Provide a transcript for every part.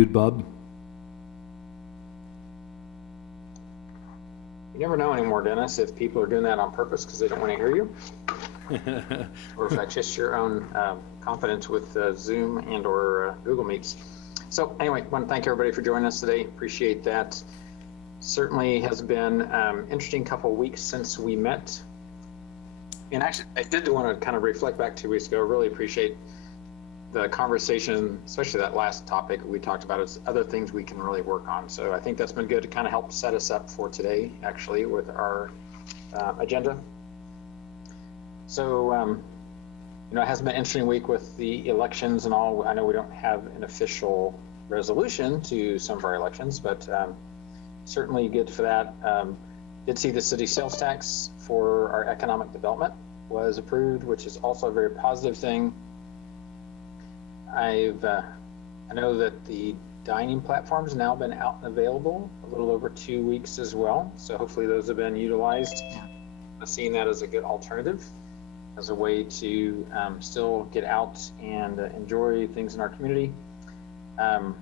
Good, Bob. You never know anymore, Dennis, if people are doing that on purpose because they don't want to hear you, or if that's just your own confidence with Zoom and or Google Meets. So anyway, I want to thank everybody for joining us today. Appreciate that. Certainly has been interesting couple of weeks since we met. And actually, I did want to kind of reflect back 2 weeks ago. Really appreciate the conversation, especially that last topic we talked about is other things we can really work on. So I think that's been good to kind of help set us up for today, actually, with our agenda. So, it hasn't been an interesting week with the elections and all. I know we don't have an official resolution to some of our elections, but certainly good for that. Did see the city sales tax for our economic development was approved, which is also a very positive thing. I know that the dining platform's now been out and available a little over 2 weeks as well. So hopefully those have been utilized. Seeing that as a good alternative, as a way to still get out and enjoy things in our community. From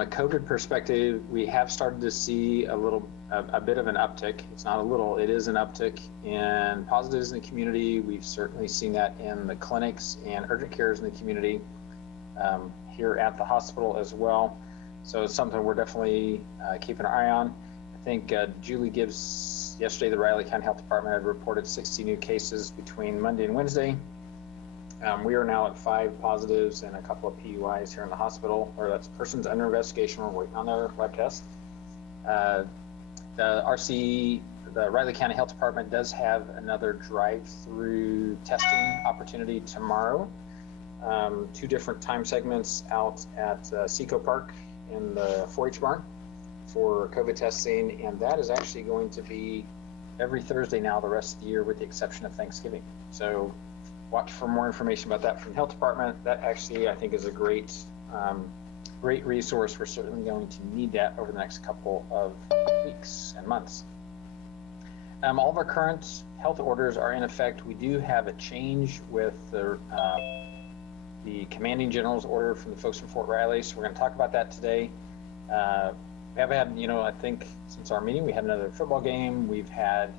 a COVID perspective, we have started to see a bit of an uptick. It's not a little, it is an uptick in positives in the community. We've certainly seen that in the clinics and urgent cares in the community, here at the hospital as well. So it's something we're definitely keeping an eye on. I think Julie Gibbs, yesterday the Riley County Health Department had reported 60 new cases between Monday and Wednesday. We are now at 5 positives and a couple of PUIs here in the hospital, or that's persons under investigation. We're waiting on their lab test. The RC, the Riley County Health Department does have another drive-through testing opportunity tomorrow. 2 different time segments out at Seco Park in the 4-H barn for COVID testing, and that is actually going to be every Thursday now the rest of the year with the exception of Thanksgiving. So watch for more information about that from the health department. That actually, I think, is a great resource. We're certainly going to need that over the next couple of weeks and months. All of our current health orders are in effect. We do have a change with the commanding general's order from the folks from Fort Riley. So we're going to talk about that today. We have had, I think since our meeting, we had another football game. We've had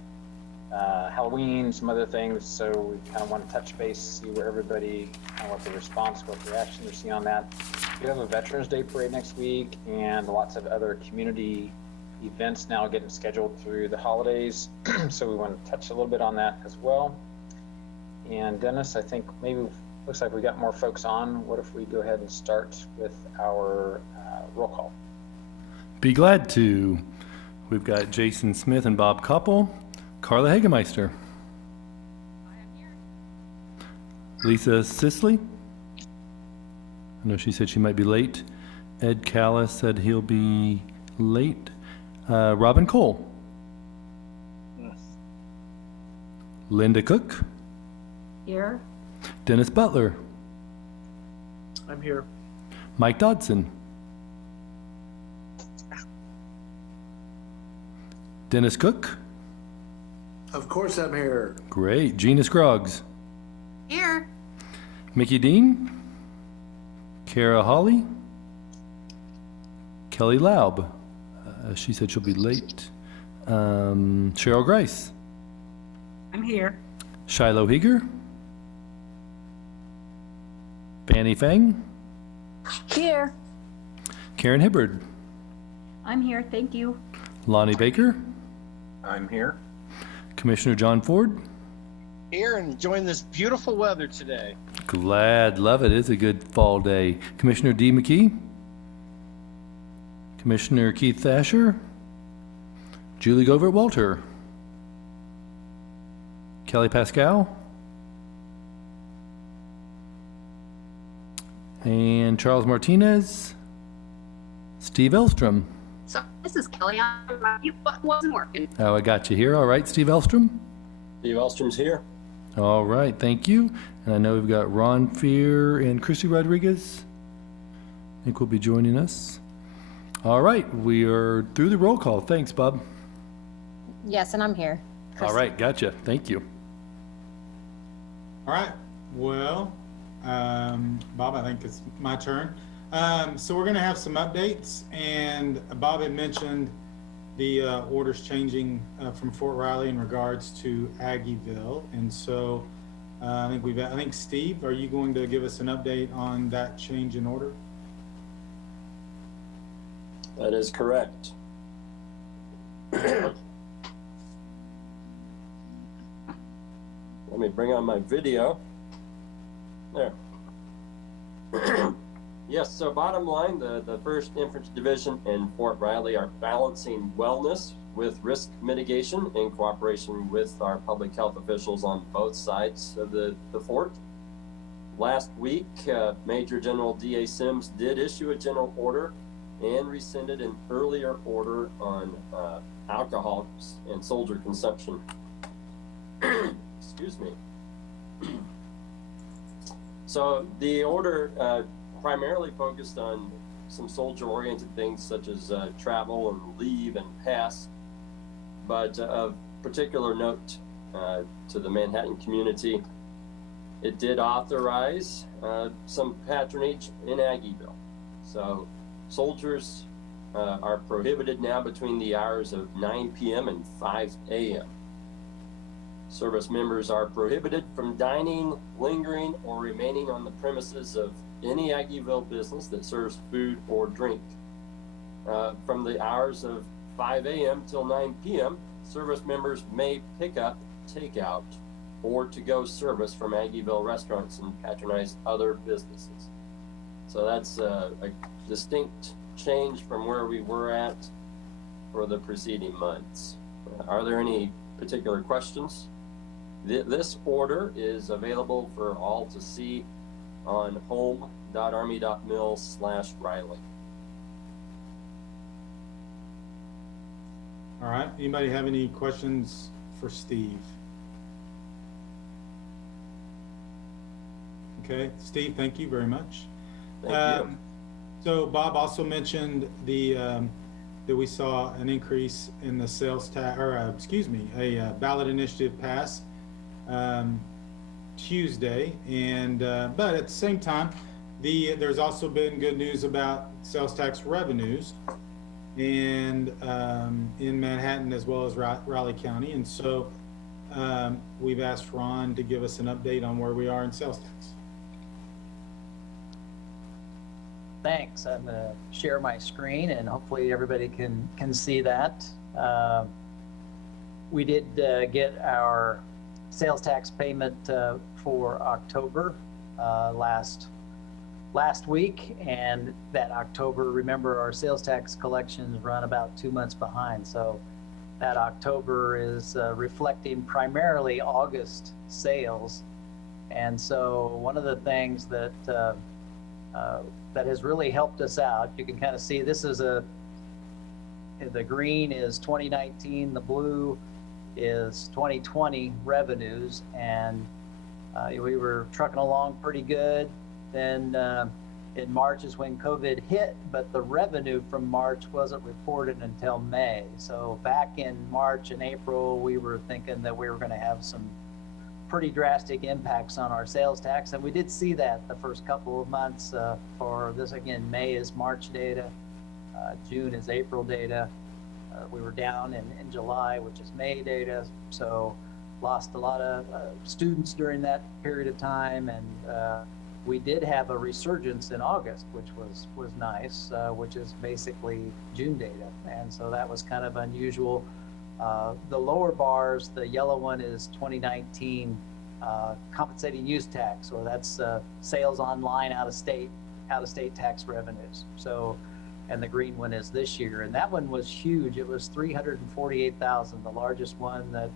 Halloween, some other things, so we kind of want to touch base, see where everybody, what the response, what the reaction they're seeing on that. We have a Veterans Day parade next week and lots of other community events now getting scheduled through the holidays, so we want to touch a little bit on that as well. And Dennis, I think maybe looks like we got more folks on. What if we go ahead and start with our roll call? Be glad to. We've got Jason Smith and Bob Koppel. Carla Hagemeister. I am here. Lisa Sisley. I know she said she might be late. Ed Callis said he'll be late. Robin Cole. Yes. Linda Cook. Here. Dennis Butler. I'm here. Mike Dodson. Dennis Cook. Of course I'm here. Great. Gina Scroggs. Here. Mickey Dean. Kara Hawley. Kelly Laub. She said she'll be late. Cheryl Grice. I'm here. Shiloh Heeger. Fanny Fang. Here. Karen Hibbard. I'm here, thank you. Lonnie Baker. I'm here. Commissioner John Ford. Here and enjoying this beautiful weather today. Glad, love it. It's a good fall day. Commissioner Dee McKee. Commissioner Keith Thacher. Julie Govert Walter. Kelly Pascal. And Charles Martinez. Steve Elstrom. So this is Kelly. My mute button wasn't working. Oh, I got you here. All right, Steve Elstrom. Steve Elstrom's here. All right, thank you. And I know we've got Ron Fear and Christy Rodriguez. I think will be joining us. All right, we are through the roll call. Thanks, Bob. Yes, and I'm here. All right, gotcha. Thank you. All right. Well, Bob, I think it's my turn. So we're going to have some updates, and Bob had mentioned the orders changing from Fort Riley in regards to Aggieville, and so I think Steve, are you going to give us an update on that change in order? That is correct. Let me bring on my video. There. Yes, so bottom line, the 1st Infantry Division and Fort Riley are balancing wellness with risk mitigation in cooperation with our public health officials on both sides of the fort. Last week, Major General D.A. Sims did issue a general order and rescinded an earlier order on alcohol and soldier consumption. Excuse me. So the order primarily focused on some soldier-oriented things such as travel and leave and pass, but of particular note to the Manhattan community, it did authorize some patronage in Aggieville. So soldiers are prohibited now between the hours of 9 p.m. and 5 a.m. Service members are prohibited from dining, lingering, or remaining on the premises of any Aggieville business that serves food or drink. From the hours of 5 a.m. till 9 p.m., service members may pick up, take out, or to-go service from Aggieville restaurants and patronize other businesses. So that's a distinct change from where we were at for the preceding months. Are there any particular questions? This order is available for all to see on home.army.mil/Riley. All right, anybody have any questions for Steve? Okay, Steve, thank you very much. Thank you. So Bob also mentioned that we saw an increase in the sales tax, or a ballot initiative pass Tuesday, and but at the same time, there's also been good news about sales tax revenues, and in Manhattan as well as Raleigh County, and so we've asked Ron to give us an update on where we are in sales tax. Thanks. I'm going to share my screen and hopefully everybody can see that. We did get our sales tax payment for October last week, and that October, remember, our sales tax collections run about 2 months behind. So that October is reflecting primarily August sales. And so one of the things that that has really helped us out, you can kind of see this is the green is 2019, the blue is 2020 revenues, and we were trucking along pretty good. Then in March is when COVID hit, but the revenue from March wasn't reported until May. So back in March and April, we were thinking that we were going to have some pretty drastic impacts on our sales tax, and we did see that the first couple of months for this. Again, May is March data, June is April data. We were down in July, which is May data, so lost a lot of students during that period of time, and we did have a resurgence in August, which was nice, which is basically June data, and so that was kind of unusual. The lower bars, the yellow one is 2019 compensating use tax, or that's sales online out of state tax revenues. So, and the green one is this year, and that one was huge. It was 348,000, the largest one that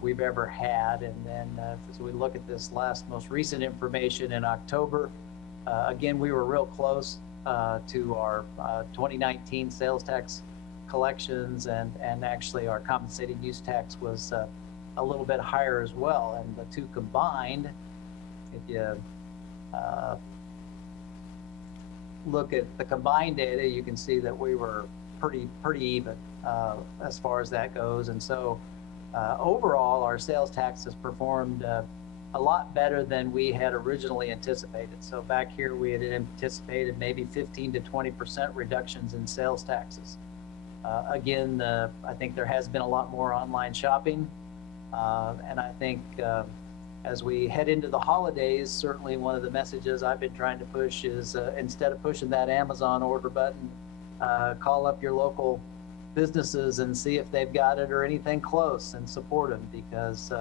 we've ever had. And then as we look at this most recent information in October, again, we were real close to our 2019 sales tax collections, and actually our compensating use tax was a little bit higher as well. And the two combined, if you look at the combined data, you can see that we were pretty even as far as that goes. And so overall, our sales tax has performed a lot better than we had originally anticipated. So back here, we had anticipated maybe 15 to 20% reductions in sales taxes. Again, I think there has been a lot more online shopping. And I think as we head into the holidays, certainly one of the messages I've been trying to push is instead of pushing that Amazon order button, call up your local businesses and see if they've got it or anything close and support them, because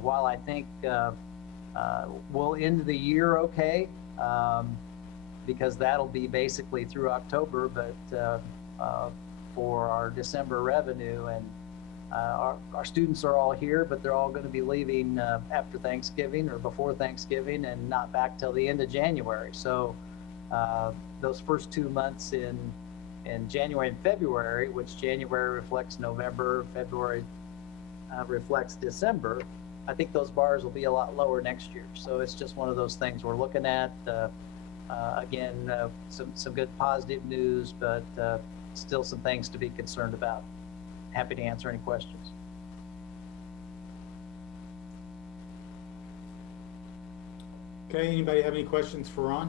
while I think we'll end the year okay, because that'll be basically through October, but for our December revenue, and our students are all here, but they're all going to be leaving after Thanksgiving or before Thanksgiving and not back till the end of January. So those first 2 months in January and February, which January reflects November, February reflects December, I think those bars will be a lot lower next year. So it's just one of those things we're looking at. Again, some good positive news, but still some things to be concerned about. Happy to answer any questions. Okay, anybody have any questions for Ron?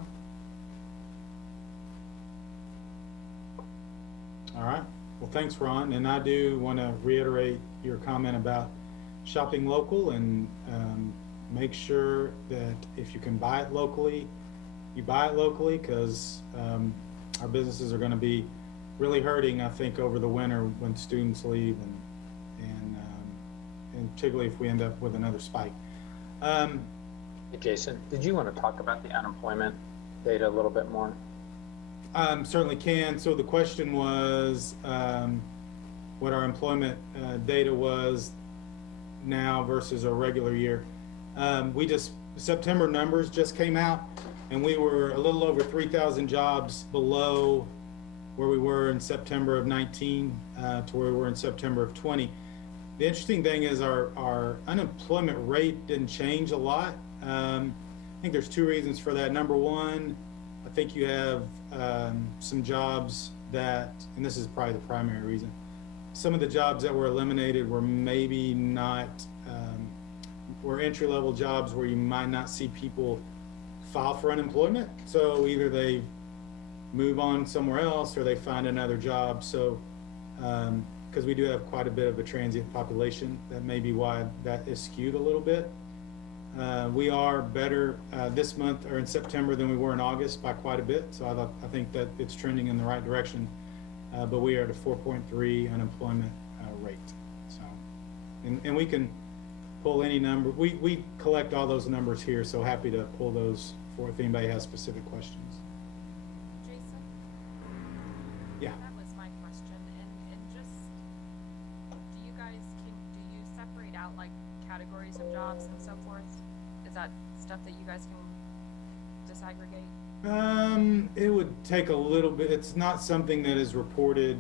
All right, well, thanks, Ron. And I do want to reiterate your comment about shopping local, and make sure that if you can buy it locally, you buy it locally, because our businesses are going to be really hurting, I think, over the winter when students leave, and particularly if we end up with another spike. Hey, Jason, did you want to talk about the unemployment data a little bit more? Certainly can. So the question was what our employment data was now versus a regular year. September numbers just came out, and we were a little over 3,000 jobs below where we were in September of 19 to where we were in September of 20. The interesting thing is our unemployment rate didn't change a lot. I think there's two reasons for that. Number one, I think you have some jobs that, and this is probably the primary reason, some of the jobs that were eliminated were maybe not, were entry-level jobs where you might not see people file for unemployment. So either they move on somewhere else or they find another job. So, because we do have quite a bit of a transient population, that may be why that is skewed a little bit. We are better this month or in September than we were in August by quite a bit. So I think that it's trending in the right direction. But we are at a 4.3 unemployment rate. So, and we can pull any number. We collect all those numbers here. So happy to pull those for if anybody has specific questions. Jason? Yeah. That was my question. And just, do you separate out like categories of jobs and so forth? Is that stuff that you guys can disaggregate? It would take a little bit. It's not something that is reported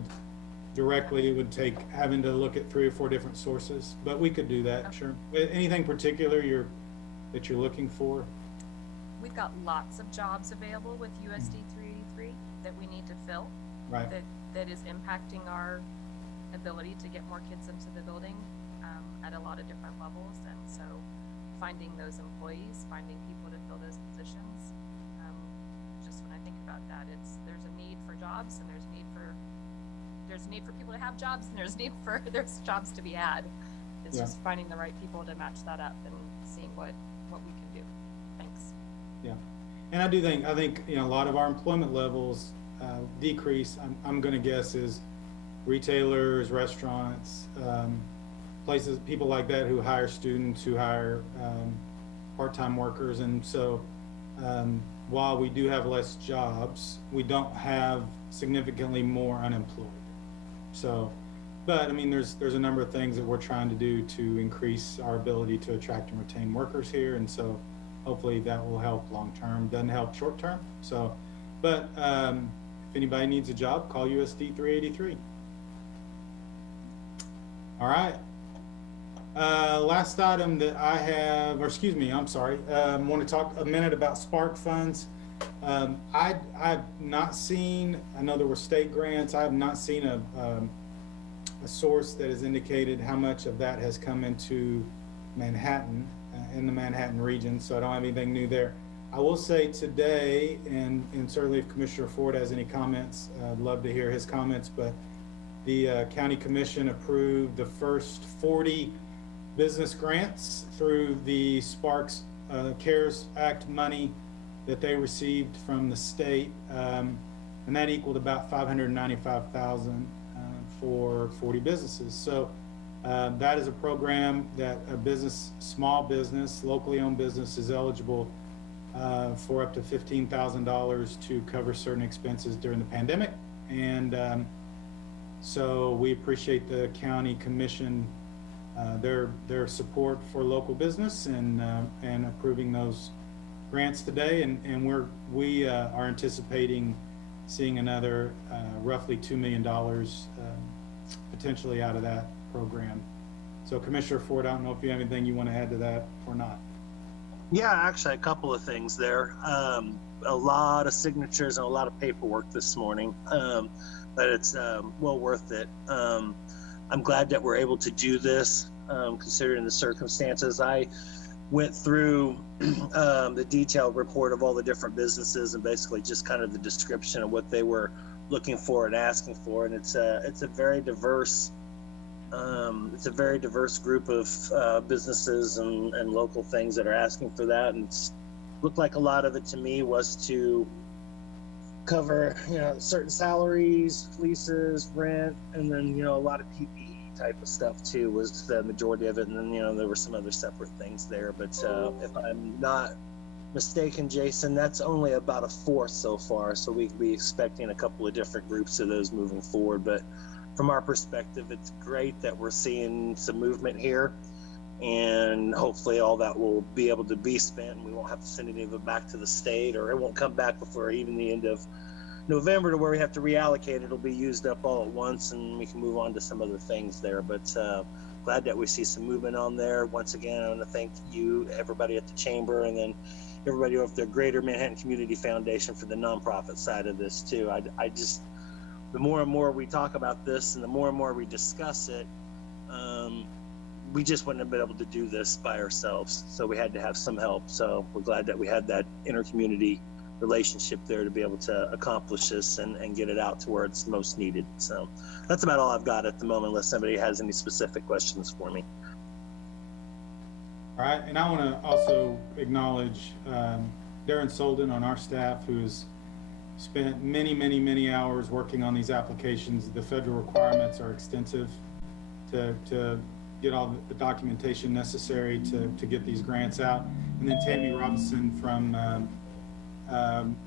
directly. It would take having to look at 3 or 4 different sources, but we could do that. Okay. Sure. Anything particular that you're looking for? We've got lots of jobs available with USD 383 that we need to fill. Right. That is impacting our ability to get more kids into the building at a lot of different levels, and so finding those employees, finding people to fill those positions. Just when I think about that, there's a need for jobs, and there's a need for people to have jobs, and there's jobs to be had. It's just finding the right people to match that up and seeing what we can do. Thanks. Yeah, and I think a lot of our employment levels decrease. I'm going to guess is retailers, restaurants, places, people like that who hire students, who hire part-time workers, and so while we do have less jobs, we don't have significantly more unemployed. So, but I mean, there's a number of things that we're trying to do to increase our ability to attract and retain workers here, and so hopefully that will help long term. Doesn't help short term. So, but if anybody needs a job, call USD 383. All right. Last item that I have, want to talk a minute about Spark funds. I've not seen, I know there were state grants, I have not seen a source that has indicated how much of that has come into Manhattan. in the Manhattan region, so I don't have anything new there. I will say today, and certainly if Commissioner Ford has any comments, I'd love to hear his comments, but the County Commission approved the first 40 business grants through the Sparks CARES Act money that they received from the state, and that equaled about $595,000 for 40 businesses. So that is a program that a business, small business, locally owned business is eligible for up to $15,000 to cover certain expenses during the pandemic. And so we appreciate the County Commission, their support for local business and approving those grants today. And we are anticipating seeing another roughly $2 million potentially out of that program. So Commissioner Ford, I don't know if you have anything you want to add to that or not. Yeah, actually, a couple of things there. A lot of signatures and a lot of paperwork this morning, but it's well worth it. I'm glad that we're able to do this, considering the circumstances. I went through the detailed report of all the different businesses and basically just kind of the description of what they were looking for and asking for, and it's a very diverse group of businesses and local things that are asking for that. And it's looked like a lot of it to me was to cover, certain salaries, leases, rent, and then, a lot of PPE type of stuff too was the majority of it. And then, there were some other separate things there. But if I'm not mistaken, Jason, that's only about a fourth so far. So we could be expecting a couple of different groups of those moving forward. But from our perspective, it's great that we're seeing some movement here, and hopefully all that will be able to be spent and we won't have to send any of it back to the state, or it won't come back before even the end of November to where we have to reallocate. It'll be used up all at once and we can move on to some other things there. But glad that we see some movement on there. Once again, I want to thank you, everybody at the Chamber, and then everybody over the Greater Manhattan Community Foundation for the nonprofit side of this too. I just, the more and more we talk about this and the more and more we discuss it, we just wouldn't have been able to do this by ourselves. So we had to have some help. So we're glad that we had that inter-community relationship there to be able to accomplish this and get it out to where it's most needed. So that's about all I've got at the moment, unless somebody has any specific questions for me. All right, and I want to also acknowledge Darren Solden on our staff, who has spent many hours working on these applications. The federal requirements are extensive to get all the documentation necessary to get these grants out. And then Tammy Robinson from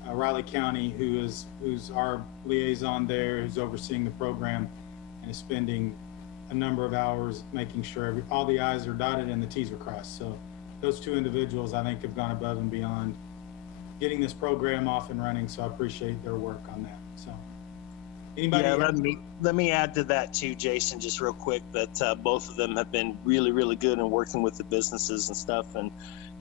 Riley County, who's our liaison there, who's overseeing the program and is spending a number of hours making sure all the I's are dotted and the T's are crossed. So those two individuals, I think, have gone above and beyond getting this program off and running. So I appreciate their work on that. So anybody? Yeah, let me add to that too, Jason, just real quick, that both of them have been really good in working with the businesses and stuff and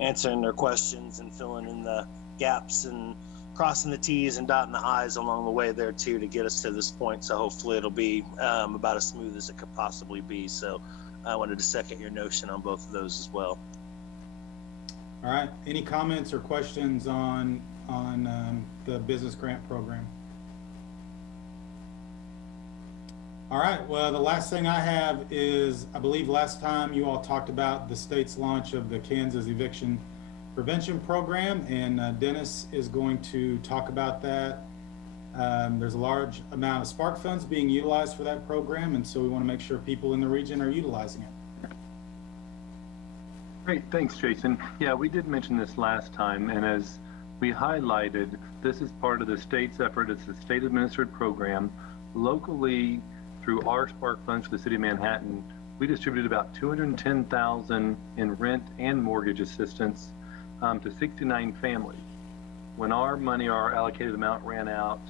answering their questions and filling in the gaps and crossing the T's and dotting the I's along the way there too to get us to this point. So hopefully it'll be about as smooth as it could possibly be. So I wanted to second your notion on both of those as well. All right. Any comments or questions on the business grant program? All right. Well, the last thing I have is, I believe last time you all talked about the state's launch of the Kansas Eviction Prevention Program, and Dennis is going to talk about that. There's a large amount of Spark funds being utilized for that program, and so we want to make sure people in the region are utilizing it. Great, thanks, Jason. Yeah, we did mention this last time, and as we highlighted, this is part of the state's effort. It's a state-administered program. Locally, through our Spark funds for the city of Manhattan, we distributed about $210,000 in rent and mortgage assistance to 69 families. When our money, our allocated amount ran out,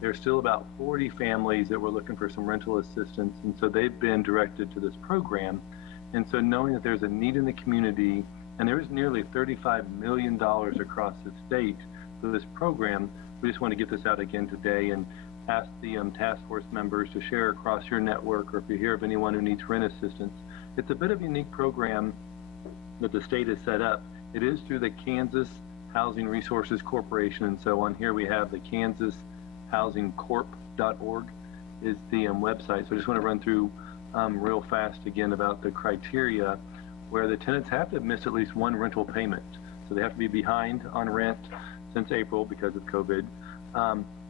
there's still about 40 families that were looking for some rental assistance, and so they've been directed to this program. And so knowing that there's a need in the community, and there is nearly $35 million across the state for this program, we just want to get this out again today and ask the task force members to share across your network, or if you hear of anyone who needs rent assistance. It's a bit of a unique program that the state has set up. It is through the Kansas Housing Resources Corporation, and so on here we have the kansashousingcorp.org is the website. So I just want to run through real fast again about the criteria where the tenants have to have missed at least one rental payment. So they have to be behind on rent since April because of COVID.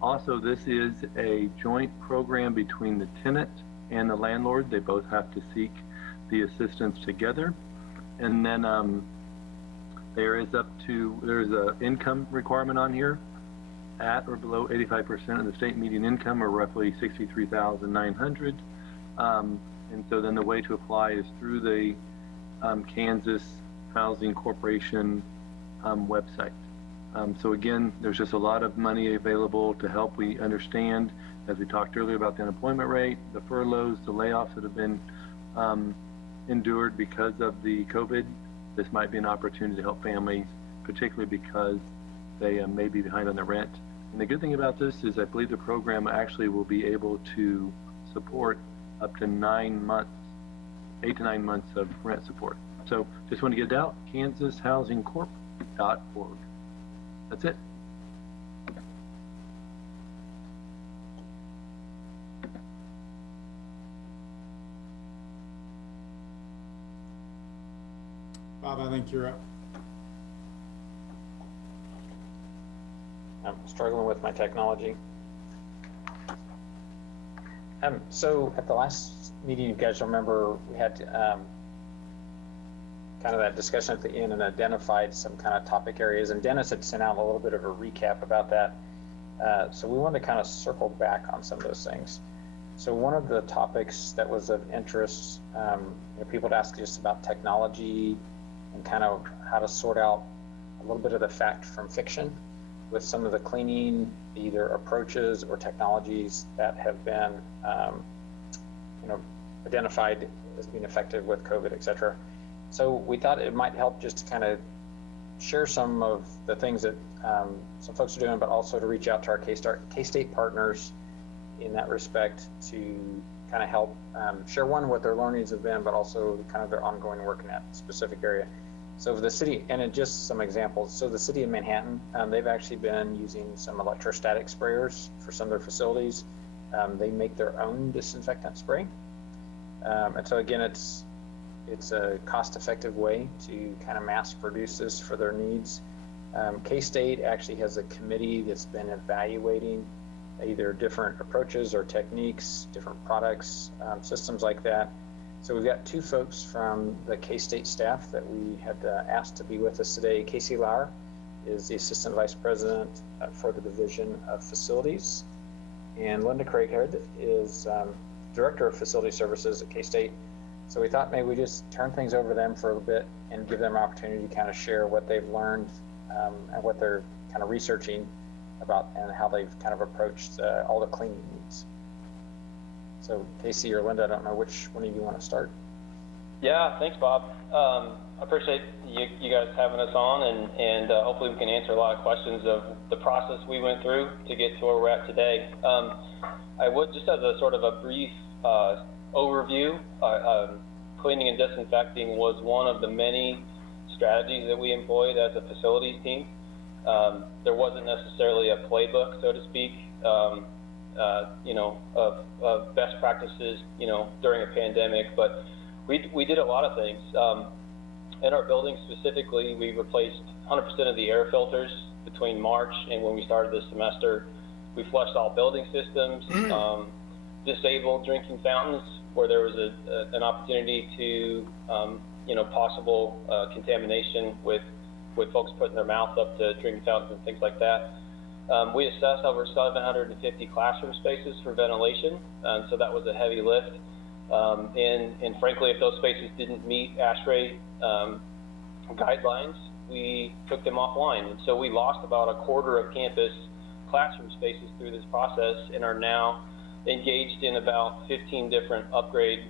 Also, this is a joint program between the tenant and the landlord. They both have to seek the assistance together. And then there's an income requirement on here at or below 85% of the state median income, or roughly $63,900. And so then the way to apply is through the Kansas Housing Corporation website. So again, there's just a lot of money available to help. We understand, as we talked earlier, about the unemployment rate, the furloughs, the layoffs that have been endured because of the COVID. This might be an opportunity to help families, particularly because they may be behind on their rent. And the good thing about this is I believe the program actually will be able to support up to 9 months, 8 to 9 months of rent support. So just want to get it out, kansashousingcorp.org. That's it. Bob, I think you're up. I'm struggling with my technology. So at the last meeting, you guys remember we had kind of that discussion at the end and identified some kind of topic areas, and Dennis had sent out a little bit of a recap about that. So we wanted to kind of circle back on some of those things. So one of the topics that was of interest, people had asked just about technology and kind of how to sort out a little bit of the fact from fiction with some of the cleaning, either approaches or technologies that have been, identified as being effective with COVID, et cetera. So we thought it might help just to kind of share some of the things that some folks are doing, but also to reach out to our K-State partners in that respect to kind of help share what their learnings have been, but also kind of their ongoing work in that specific area. So for the city, and just some examples. So the city of Manhattan, they've actually been using some electrostatic sprayers for some of their facilities. They make their own disinfectant spray. And so again, it's a cost-effective way to kind of mass produce this for their needs. K-State actually has a committee that's been evaluating either different approaches or techniques, different products, systems like that. So we've got two folks from the K-State staff that we had asked to be with us today. Casey Lauer is the Assistant Vice President for the Division of Facilities, and Linda Craighead is Director of Facility Services at K-State. So we thought maybe we just turn things over to them for a bit and give them an opportunity to kind of share what they've learned and what they're kind of researching about and how they've kind of approached all the cleaning needs. So Casey or Linda, I don't know which one of you want to start. Yeah, thanks, Bob. I appreciate you guys having us on, and hopefully we can answer a lot of questions of the process we went through to get to where we're at today. I would, just as a sort of a brief overview, cleaning and disinfecting was one of the many strategies that we employed as a facilities team. There wasn't necessarily a playbook, so to speak, of best practices, during a pandemic, but we did a lot of things. In our building specifically, we replaced 100% of the air filters between March and when we started this semester. We flushed all building systems, disabled drinking fountains where there was an opportunity to, possible contamination with folks putting their mouth up to drinking fountains and things like that. We assessed over 750 classroom spaces for ventilation, so that was a heavy lift. And frankly, if those spaces didn't meet ASHRAE guidelines, we took them offline. And so we lost about a quarter of campus classroom spaces through this process and are now engaged in about 15 different upgrade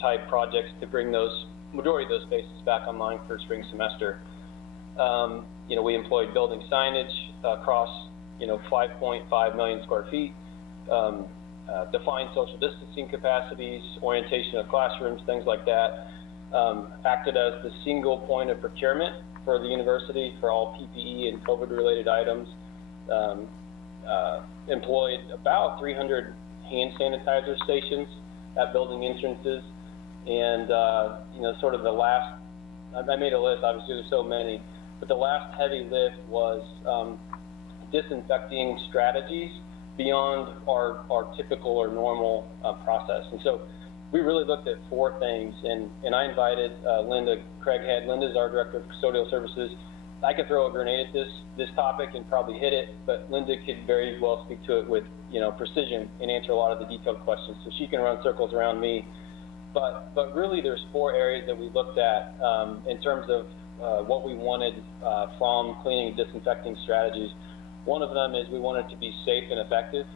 type projects to bring those majority of those spaces back online for spring semester. We employed building signage across 5.5 million square feet, defined social distancing capacities, orientation of classrooms, things like that. acted as the single point of procurement for the university for all PPE and COVID-related items. Employed about 300 hand sanitizer stations at building entrances, and sort of the last, I made a list, obviously there's so many, but the last heavy lift was disinfecting strategies beyond our typical or normal process. And so we really looked at 4 things, and I invited Linda Craighead. Linda's our director of custodial services. I could throw a grenade at this topic and probably hit it, but Linda could very well speak to it with precision and answer a lot of the detailed questions. So she can run circles around me. But really, there's 4 areas that we looked at in terms of what we wanted from cleaning and disinfecting strategies. One of them is we want it to be safe and effective.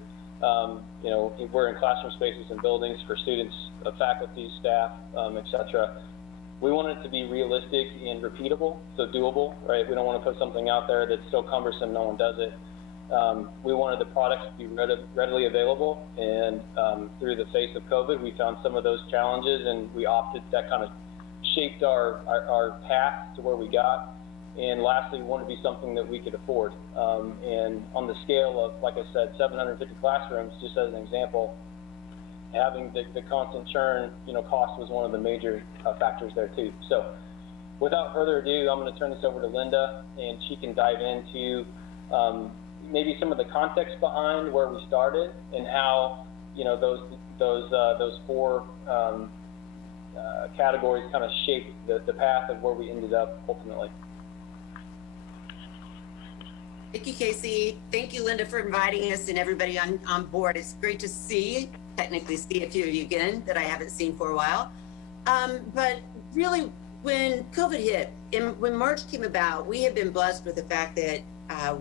We're in classroom spaces and buildings for students, faculty, staff, etc. We want it to be realistic and repeatable, so doable, right? We don't want to put something out there that's so cumbersome no one does it. We wanted the products to be readily available, and through the face of COVID, we found some of those challenges, and we opted, that kind of shaped our path to where we got. And lastly, we wanted to be something that we could afford. And on the scale of, like I said, 750 classrooms, just as an example, having the constant churn, cost was one of the major factors there too. So without further ado, I'm going to turn this over to Linda, and she can dive into maybe some of the context behind where we started and how those 4 categories kind of shaped the path of where we ended up ultimately. Thank you, Casey. Thank you, Linda, for inviting us and everybody on board. It's great to technically see a few of you again that I haven't seen for a while. But really, when COVID hit and when March came about, we have been blessed with the fact that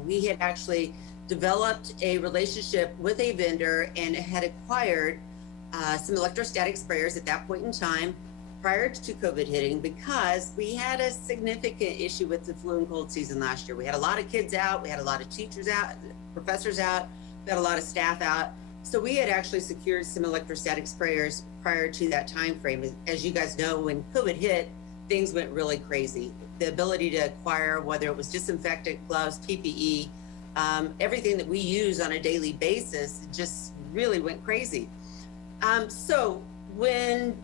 we had actually developed a relationship with a vendor and had acquired some electrostatic sprayers at that point in time prior to COVID hitting, because we had a significant issue with the flu and cold season last year. We had a lot of kids out, we had a lot of teachers out, professors out, we had a lot of staff out. So we had actually secured some electrostatic sprayers prior to that time frame. As you guys know, when COVID hit, things went really crazy. The ability to acquire, whether it was disinfectant, gloves, PPE, everything that we use on a daily basis just really went crazy. So when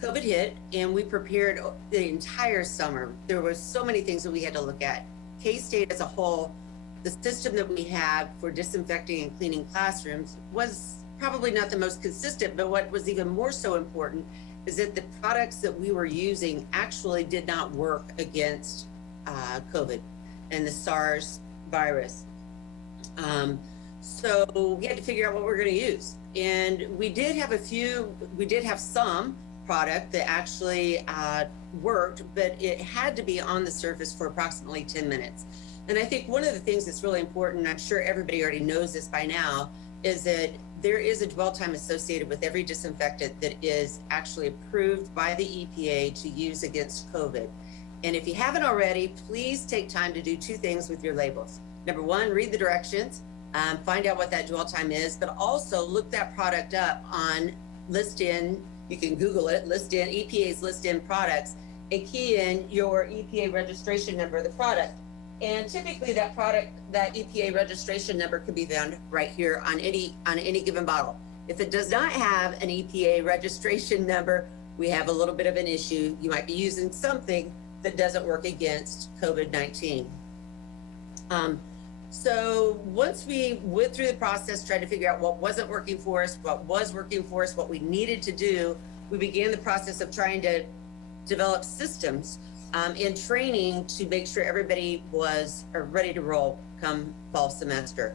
COVID hit and we prepared the entire summer, there were so many things that we had to look at. K-State as a whole, the system that we have for disinfecting and cleaning classrooms was probably not the most consistent, but what was even more so important is that the products that we were using actually did not work against COVID and the SARS virus. So we had to figure out what we're going to use. And we did have some product that actually worked, but it had to be on the surface for approximately 10 minutes. And I think one of the things that's really important, I'm sure everybody already knows this by now, is that there is a dwell time associated with every disinfectant that is actually approved by the EPA to use against COVID. And if you haven't already, please take time to do 2 things with your labels. Number 1, read the directions, find out what that dwell time is, but also look that product up on ListIn. You can Google it, ListIn, EPA's ListIn products, and key in your EPA registration number of the product. And typically that EPA registration number could be found right here on any given bottle. If it does not have an EPA registration number, we have a little bit of an issue. You might be using something that doesn't work against COVID-19. So once we went through the process, tried to figure out what wasn't working for us, what was working for us, what we needed to do, we began the process of trying to develop systems and training to make sure everybody was ready to roll come fall semester.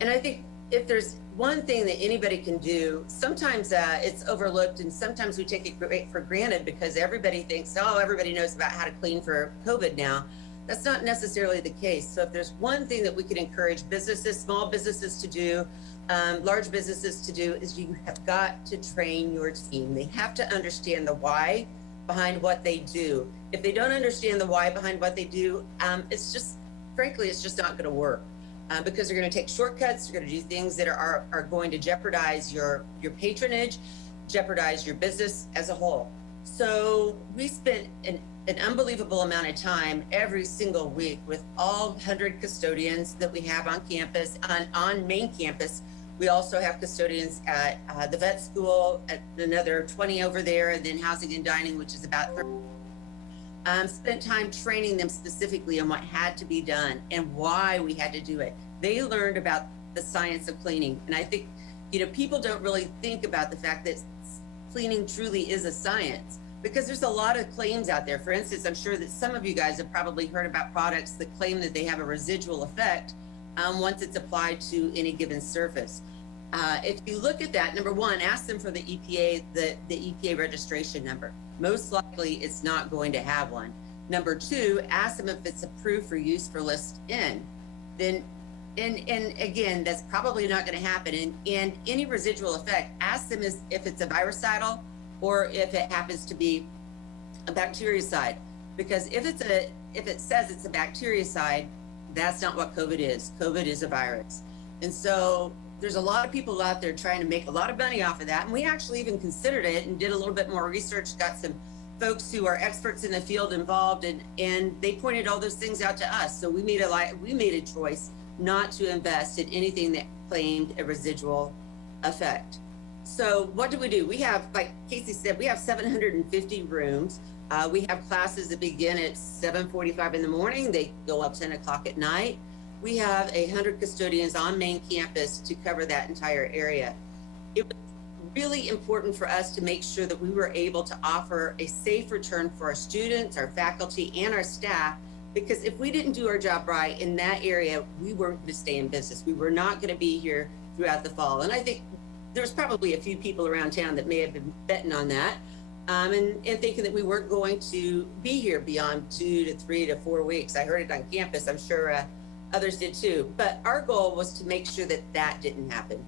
And I think if there's one thing that anybody can do, sometimes it's overlooked and sometimes we take it for granted because everybody thinks, oh, everybody knows about how to clean for COVID now. That's not necessarily the case. So if there's one thing that we could encourage businesses, small businesses to do, large businesses to do, is you have got to train your team. They have to understand the why behind what they do. If they don't understand the why behind what they do, it's just, frankly, it's just not going to work because they're going to take shortcuts. They're going to do things that are going to jeopardize your patronage, jeopardize your business as a whole. So we spent an unbelievable amount of time every single week with all 100 custodians that we have on campus, on main campus. We also have custodians at the vet school, at another 20 over there, and then housing and dining, which is about 30. Spent time training them specifically on what had to be done and why we had to do it. They learned about the science of cleaning. And I think, people don't really think about the fact that cleaning truly is a science, because there's a lot of claims out there. For instance, I'm sure that some of you guys have probably heard about products that claim that they have a residual effect once it's applied to any given surface. If you look at that, number one, ask them for the EPA, the EPA registration number. Most likely it's not going to have one. Number two, ask them if it's approved for use for list N. Then, and again, that's probably not going to happen. And any residual effect, ask them if it's a virucidal or if it happens to be a bactericide. Because if it says it's a bactericide, that's not what COVID is. COVID is a virus. And so there's a lot of people out there trying to make a lot of money off of that. And we actually even considered it and did a little bit more research, got some folks who are experts in the field involved, and they pointed all those things out to us. So we made a choice not to invest in anything that claimed a residual effect. So what do? We have, like Casey said, we have 750 rooms. We have classes that begin at 7:45 in the morning. They go up 10 o'clock at night. We have 100 custodians on main campus to cover that entire area. It was really important for us to make sure that we were able to offer a safe return for our students, our faculty, and our staff, because if we didn't do our job right in that area, we weren't going to stay in business. We were not going to be here throughout the fall. And I think there's probably a few people around town that may have been betting on that and thinking that we weren't going to be here beyond 2 to 3 to 4 weeks. I heard it on campus. I'm sure others did too. But our goal was to make sure that that didn't happen.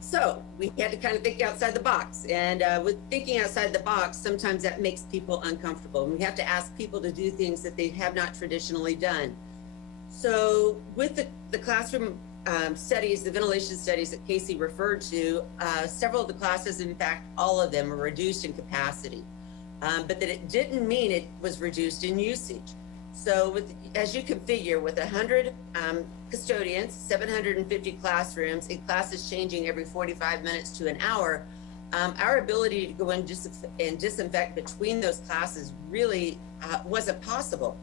So we had to kind of think outside the box. And with thinking outside the box, sometimes that makes people uncomfortable. And we have to ask people to do things that they have not traditionally done. So with the classroom studies, the ventilation studies that Casey referred to, several of the classes, in fact, all of them were reduced in capacity. But that it didn't mean it was reduced in usage. So as you can figure, with 100 custodians, 750 classrooms, and classes changing every 45 minutes to an hour, our ability to go and disinfect between those classes really wasn't possible.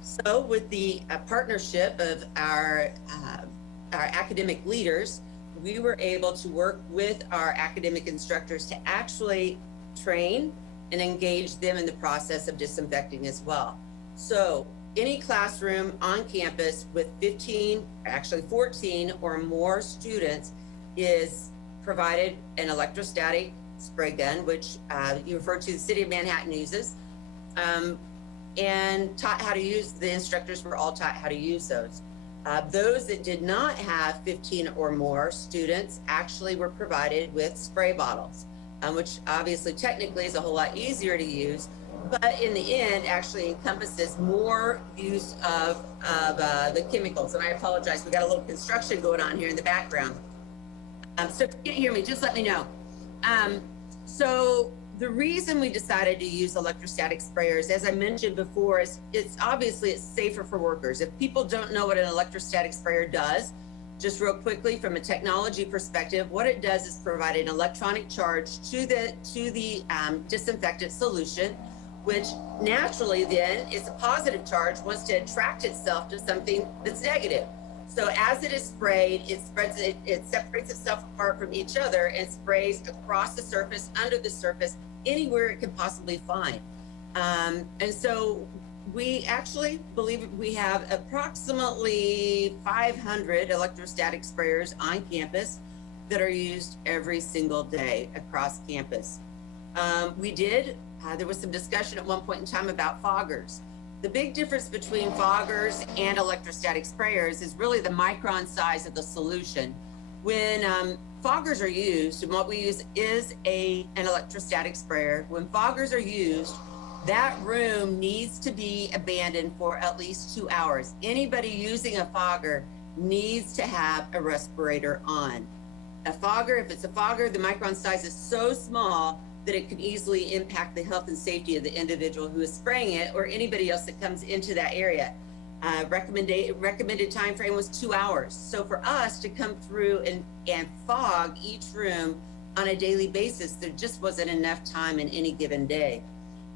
So with the partnership of our academic leaders, we were able to work with our academic instructors to actually train and engage them in the process of disinfecting as well. So any classroom on campus with 14 or more students is provided an electrostatic spray gun, which you refer to the City of Manhattan uses, and taught how to use. The instructors were all taught how to use those. Those that did not have 15 or more students actually were provided with spray bottles, which obviously technically is a whole lot easier to use, but in the end actually encompasses more use of the chemicals. And I apologize, we got a little construction going on here in the background. So if you can't hear me, just let me know. So the reason we decided to use electrostatic sprayers, as I mentioned before, is it's safer for workers. If people don't know what an electrostatic sprayer does, just real quickly from a technology perspective, what it does is provide an electronic charge to the disinfectant solution, which naturally then is a positive charge, wants to attract itself to something that's negative. So as it is sprayed, it separates itself apart from each other and sprays across the surface, under the surface, anywhere it can possibly find. And so we actually believe we have approximately 500 electrostatic sprayers on campus that are used every single day across campus. There was some discussion at one point in time about foggers. The big difference between foggers and electrostatic sprayers is really the micron size of the solution. When foggers are used, and what we use is an electrostatic sprayer, when foggers are used, that room needs to be abandoned for at least 2 hours. Anybody using a fogger needs to have a respirator on. A fogger, if it's a fogger, the micron size is so small that it could easily impact the health and safety of the individual who is spraying it or anybody else that comes into that area. Recommended time frame was 2 hours. So for us to come through and fog each room on a daily basis, there just wasn't enough time in any given day.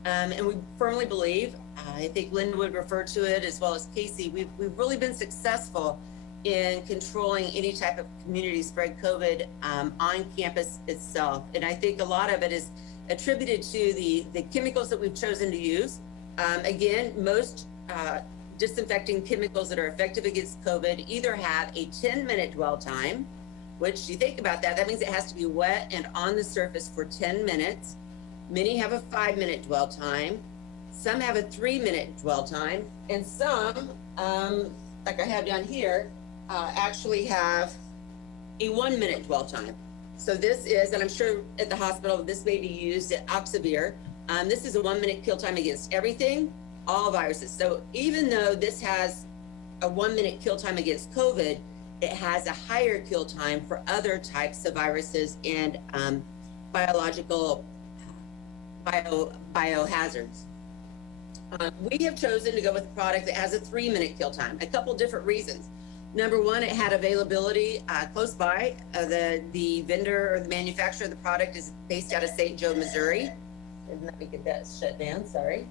And we firmly believe, I think Linda would refer to it as well as Casey, we've really been successful in controlling any type of community spread COVID on campus itself. And I think a lot of it is attributed to the chemicals that we've chosen to use. Again, most disinfecting chemicals that are effective against COVID either have a 10-minute dwell time, which you think about that means it has to be wet and on the surface for 10 minutes. Many have a 5-minute dwell time. Some have a 3-minute dwell time. And some, like I have down here, actually have a 1-minute dwell time. So this is, and I'm sure at the hospital, this may be used at Oxavir. This is a 1-minute kill time against everything, all viruses. So even though this has a 1-minute kill time against COVID, it has a higher kill time for other types of viruses and biological biohazards. We have chosen to go with a product that has a 3-minute kill time. A couple different reasons. Number one, it had availability close by. The vendor or the manufacturer of the product is based out of St. Joe, Missouri. And let me get that shut down, sorry.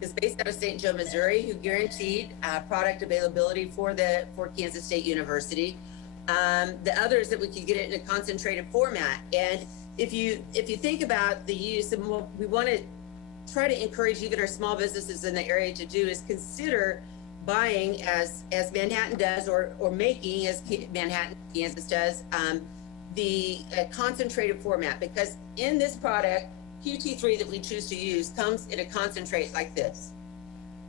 It's based out of St. Joe, Missouri, who guaranteed product availability for Kansas State University. The others that we could get it in a concentrated format. And if you think about the use, and what we want to try to encourage even our small businesses in the area to do is consider buying as Manhattan does, or making as Manhattan, Kansas does, the concentrated format, because in this product, QT3 that we choose to use comes in a concentrate like this.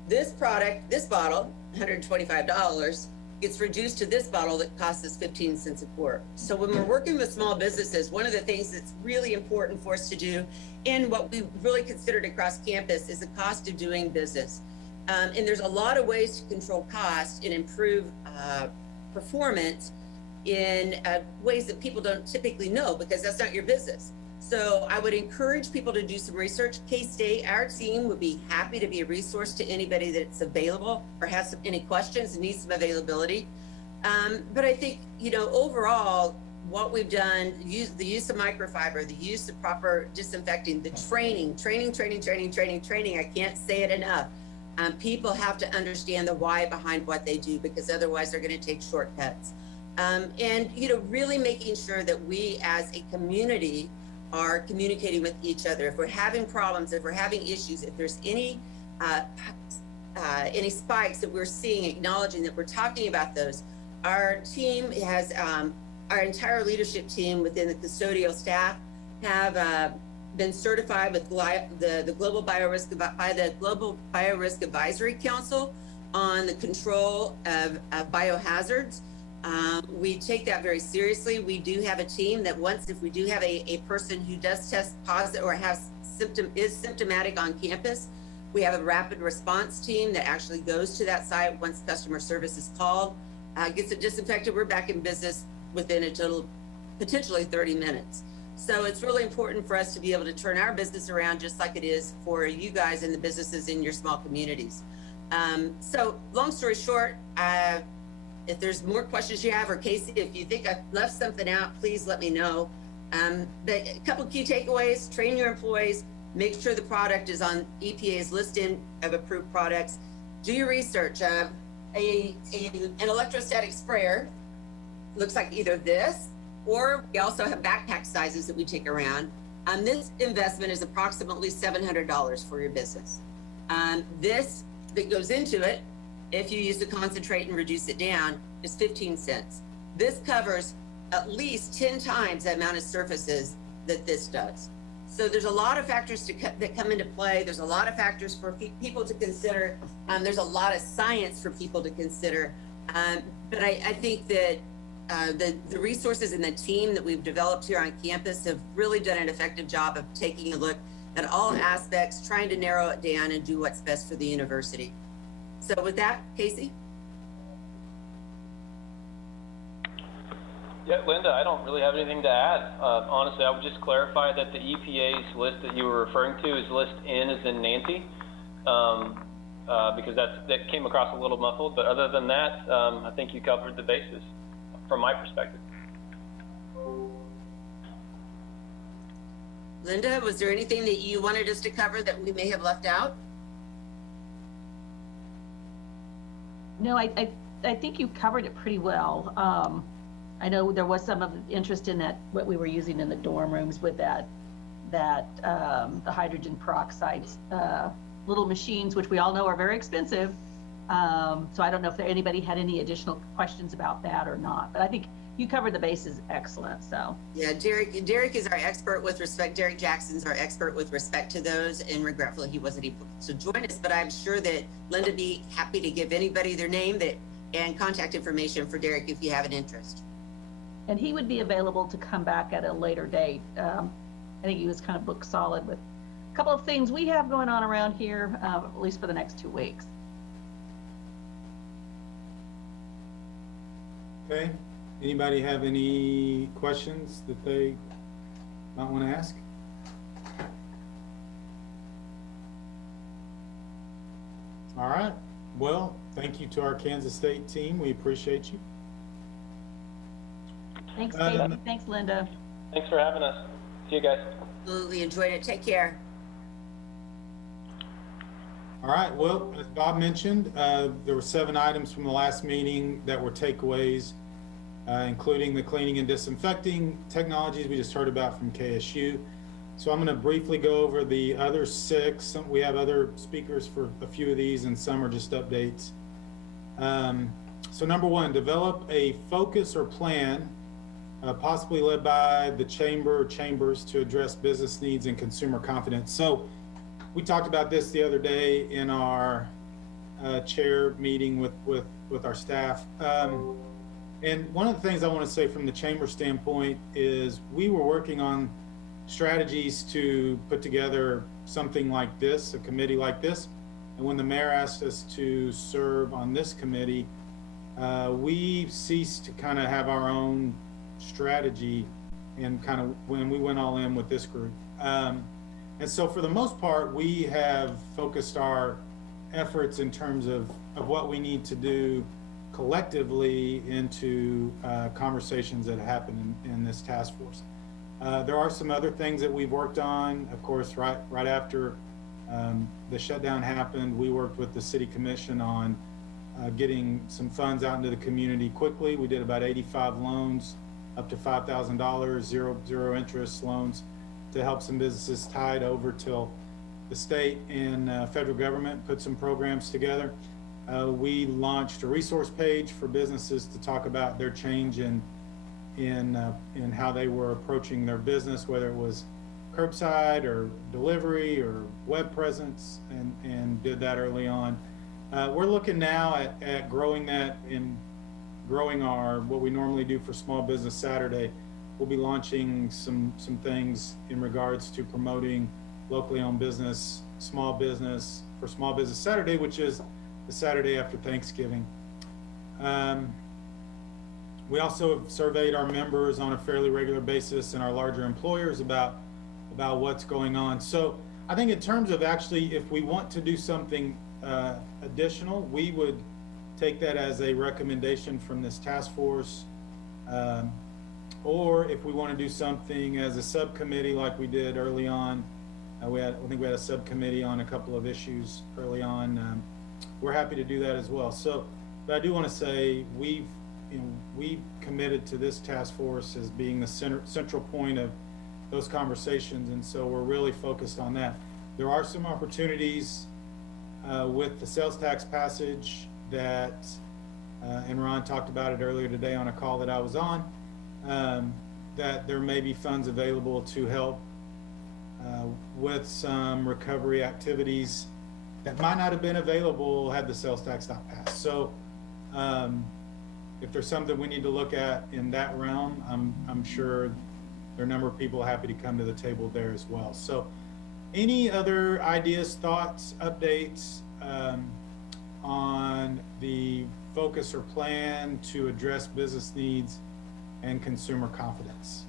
This product, this bottle, $125, gets reduced to this bottle that costs us 15 cents a quart. So when we're working with small businesses, one of the things that's really important for us to do, and what we really considered across campus, is the cost of doing business. And there's a lot of ways to control cost and improve performance in ways that people don't typically know, because that's not your business. So I would encourage people to do some research. K-State, our team would be happy to be a resource to anybody that's available or has any questions and needs some availability. But I think, overall, what we've done, the use of microfiber, the use of proper disinfecting, the training, I can't say it enough. People have to understand the why behind what they do, because otherwise they're going to take shortcuts. And really making sure that we as a community are communicating with each other. If we're having problems, if we're having issues, if there's any spikes that we're seeing, acknowledging that we're talking about those. Our team has, our entire leadership team within the custodial staff have been certified with the Global Biorisk by the Global Biorisk Advisory Council on the control of biohazards. We take that very seriously. We do have a team that if we do have a person who does test positive or is symptomatic on campus, we have a rapid response team that actually goes to that site once customer service is called, gets it disinfected. We're back in business within a total, potentially 30 minutes. So it's really important for us to be able to turn our business around, just like it is for you guys and the businesses in your small communities. So long story short, if there's more questions you have, or Casey, if you think I've left something out, please let me know. A couple key takeaways: train your employees, make sure the product is on EPA's listing of approved products. Do your research. An electrostatic sprayer looks like either this, or we also have backpack sizes that we take around. This investment is approximately $700 for your business. This that goes into it, if you use the concentrate and reduce it down, is 15 cents. This covers at least 10 times the amount of surfaces that this does. So there's a lot of factors that come into play. There's a lot of factors for people to consider. There's a lot of science for people to consider. But I think that the resources and the team that we've developed here on campus have really done an effective job of taking a look at all aspects, trying to narrow it down and do what's best for the university. So with that, Casey? Yeah, Linda, I don't really have anything to add. Honestly, I would just clarify that the EPA's list that you were referring to is list N as in Nancy, because that came across a little muffled. But other than that, I think you covered the bases from my perspective. Linda, was there anything that you wanted us to cover that we may have left out? No, I think you covered it pretty well. I know there was some of interest in that, what we were using in the dorm rooms with the hydrogen peroxide little machines, which we all know are very expensive. So I don't know if anybody had any additional questions about that or not, but I think you covered the bases excellent, so. Yeah, Derek is our expert with respect, Derek Jackson's our expert with respect to those, and regretfully he wasn't able to join us, but I'm sure that Linda be happy to give anybody their name and contact information for Derek if you have an interest. And he would be available to come back at a later date. I think he was kind of booked solid with a couple of things we have going on around here, at least for the next 2 weeks. Okay. Anybody have any questions that they might want to ask? All right. Well, thank you to our Kansas State team. We appreciate you. Thanks, Stacy. Thanks, Linda. Thanks for having us. See you guys. Absolutely enjoyed it. Take care. All right. Well, as Bob mentioned, there were 7 items from the last meeting that were takeaways, including the cleaning and disinfecting technologies we just heard about from KSU. So I'm going to briefly go over the other 6. We have other speakers for a few of these, and some are just updates. So number 1, develop a focus or plan, possibly led by the chamber or chambers, to address business needs and consumer confidence. So we talked about this the other day in our chair meeting with our staff. And one of the things I want to say from the chamber standpoint is we were working on strategies to put together something like this, a committee like this. And when the mayor asked us to serve on this committee, we ceased to kind of have our own strategy and kind of when we went all in with this group. And so for the most part, we have focused our efforts in terms of what we need to do collectively into conversations that happen in this task force. There are some other things that we've worked on. Of course, right after the shutdown happened, we worked with the city commission on getting some funds out into the community quickly. We did about 85 loans, up to $5,000, zero interest loans, to help some businesses tied over till the state and federal government put some programs together. We launched a resource page for businesses to talk about their change in how they were approaching their business, whether it was curbside or delivery or web presence, and did that early on. We're looking now at growing that and growing what we normally do for Small Business Saturday. We'll be launching some things in regards to promoting locally owned business, small business, for Small Business Saturday, which is the Saturday after Thanksgiving. We also have surveyed our members on a fairly regular basis and our larger employers about what's going on. So I think in terms of actually, if we want to do something additional, we would take that as a recommendation from this task force. Or if we want to do something as a subcommittee like we did early on, I think we had a subcommittee on a couple of issues early on. We're happy to do that as well. So, but I do want to say we've committed to this task force as being the central point of those conversations, and so we're really focused on that. There are some opportunities with the sales tax passage that, and Ron talked about it earlier today on a call that I was on, that there may be funds available to help with some recovery activities that might not have been available had the sales tax not passed. So if there's something we need to look at in that realm, I'm sure there are a number of people happy to come to the table there as well. So any other ideas, thoughts, updates on the focus or plan to address business needs and consumer confidence.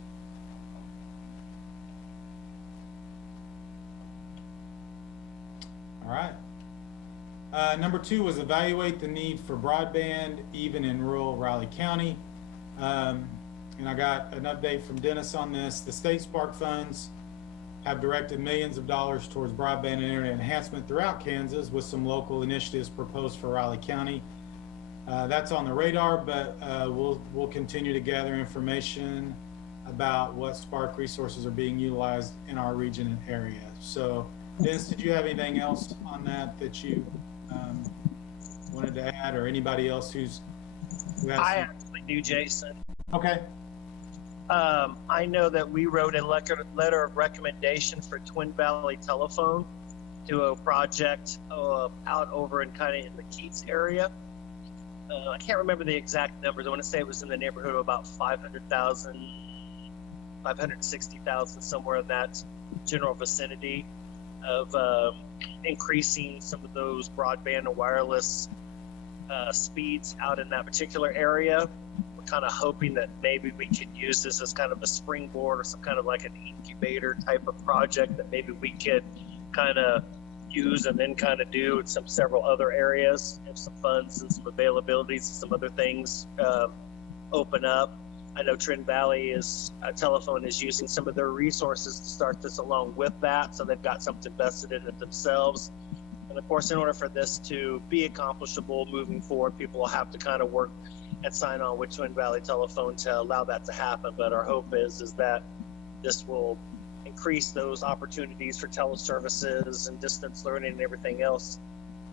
All right. Number 2 was evaluate the need for broadband even in rural Riley County. And I got an update from Dennis on this. The state Spark funds have directed millions of dollars towards broadband and internet enhancement throughout Kansas, with some local initiatives proposed for Riley County. That's on the radar, but we'll continue to gather information about what Spark resources are being utilized in our region and area. So, Dennis, did you have anything else on that you wanted to add, or anybody else who has I actually do, Jason. Okay. I know that we wrote a letter of recommendation for Twin Valley Telephone to a project out over in kind of in the Keats area. I can't remember the exact numbers. I want to say it was in the neighborhood of about 500,000, 560,000, somewhere in that general vicinity of increasing some of those broadband and wireless speeds out in that particular area. We're kind of hoping that maybe we could use this as kind of a springboard or some kind of like an incubator type of project that maybe we could kind of use and then kind of do in several other areas if some funds and some availabilities and some other things open up. I know Trent Valley Telephone is using some of their resources to start this along with that, so they've got something vested in it themselves. And of course, in order for this to be accomplishable moving forward, people will have to kind of work and sign on with Twin Valley Telephone to allow that to happen. But our hope is that this will increase those opportunities for teleservices and distance learning and everything else,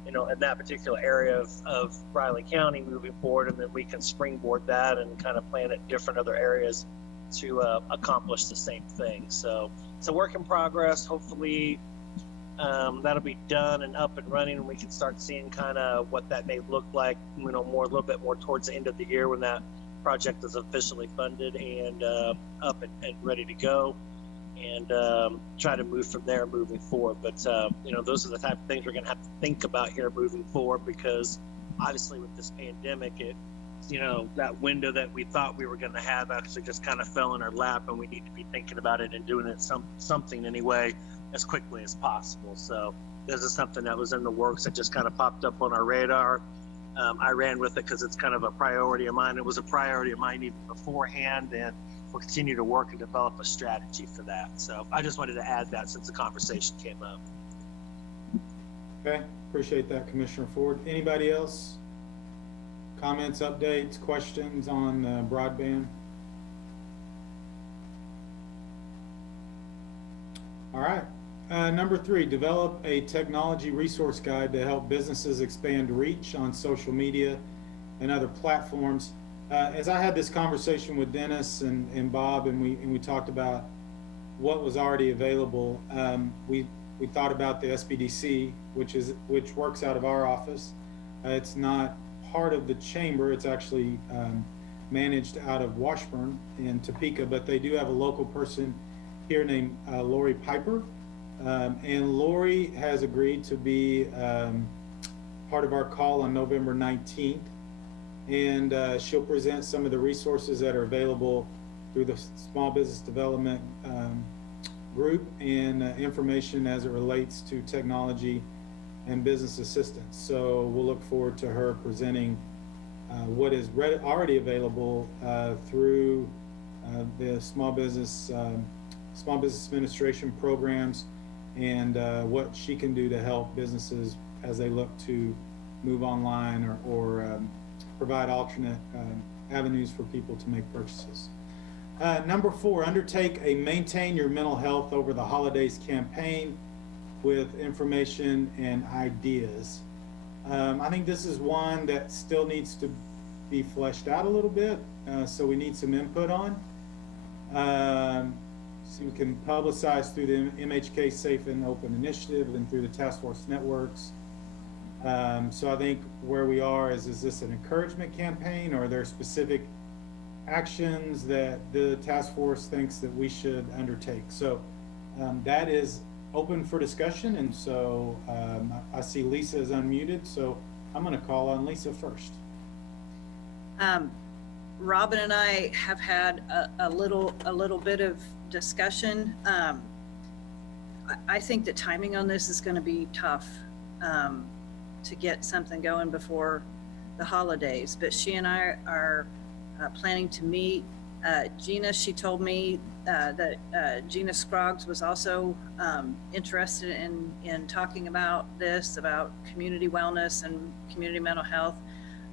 in that particular area of Riley County moving forward, and then we can springboard that and kind of plan at different other areas to accomplish the same thing. So it's a work in progress. Hopefully that'll be done and up and running, and we can start seeing kind of what that may look like, a little bit more towards the end of the year when that project is officially funded and up and ready to go, and try to move from there moving forward. But those are the type of things we're going to have to think about here moving forward, because obviously with this pandemic, that window that we thought we were going to have actually just kind of fell in our lap, and we need to be thinking about it and doing it something anyway as quickly as possible. So this is something that was in the works that just kind of popped up on our radar. I ran with it because it's kind of a priority of mine. It was a priority of mine even beforehand, and we'll continue to work and develop a strategy for that. So I just wanted to add that since the conversation came up. Okay, appreciate that, Commissioner Ford. Anybody else? Comments, updates, questions on broadband? All right. Number 3, develop a technology resource guide to help businesses expand reach on social media and other platforms. As I had this conversation with Dennis and Bob, and we talked about what was already available, we thought about the SBDC, which works out of our office. It's not part of the chamber. It's actually managed out of Washburn in Topeka, but they do have a local person here named Lori Piper. And Lori has agreed to be part of our call on November 19th. And she'll present some of the resources that are available through the Small Business Development Group and information as it relates to technology and business assistance. So we'll look forward to her presenting what is already available through the Small Business Administration programs, and what she can do to help businesses as they look to move online or provide alternate avenues for people to make purchases. Number 4, undertake a Maintain Your Mental Health Over the Holidays campaign with information and ideas. I think this is one that still needs to be fleshed out a little bit, so we need some input on. So we can publicize through the MHK Safe and Open Initiative and through the task force networks. So I think where we are is this an encouragement campaign, or are there specific actions that the task force thinks that we should undertake? So that is open for discussion, and so I see Lisa is unmuted, so I'm going to call on Lisa first. Robin and I have had a little bit of discussion. I think the timing on this is going to be tough to get something going before the holidays, but she and I are planning to meet. Gina, she told me that Gina Scroggs was also interested in talking about this, about community wellness and community mental health.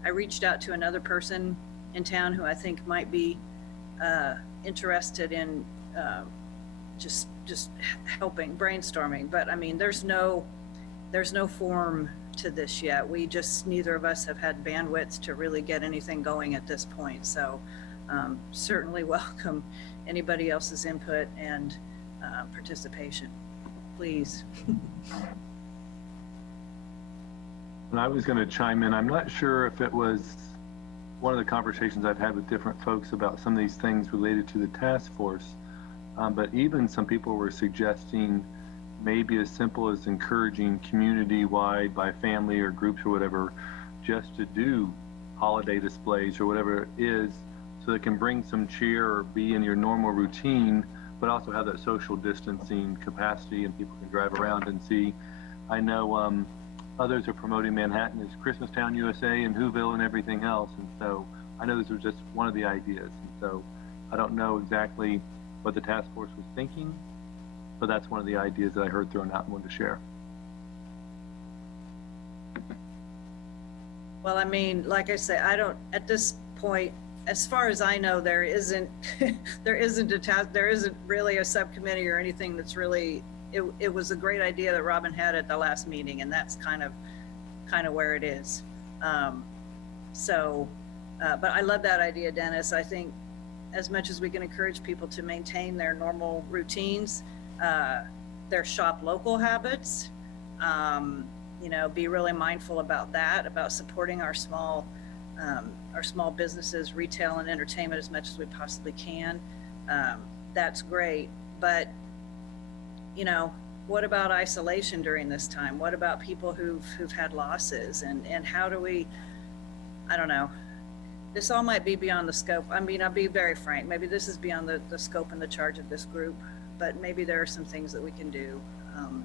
I reached out to another person in town who I think might be interested in just helping, brainstorming. But I mean, there's no form to this yet. Neither of us have had bandwidth to really get anything going at this point. So certainly welcome anybody else's input and participation, please. And I was going to chime in. I'm not sure if it was one of the conversations I've had with different folks about some of these things related to the task force, but even some people were suggesting maybe as simple as encouraging community-wide by family or groups or whatever, just to do holiday displays or whatever it is, so it can bring some cheer or be in your normal routine, but also have that social distancing capacity and people can drive around and see. I know others are promoting Manhattan as Christmastown USA and Whoville and everything else. And so I know this was just one of the ideas. And so I don't know exactly what the task force was thinking, but that's one of the ideas that I heard thrown out and wanted to share. Well, I mean, like I say, I don't, at this point, as far as I know, there isn't really a subcommittee or anything that's really, it was a great idea that Robin had at the last meeting, and that's kind of where it is. But I love that idea, Dennis. I think as much as we can encourage people to maintain their normal routines, their shop local habits, be really mindful about that, about supporting our small businesses, retail and entertainment as much as we possibly can. That's great. But, what about isolation during this time? What about people who've had losses? And how do we, I don't know. This all might be beyond the scope. I mean, I'll be very frank. Maybe this is beyond the scope and the charge of this group, but maybe there are some things that we can do.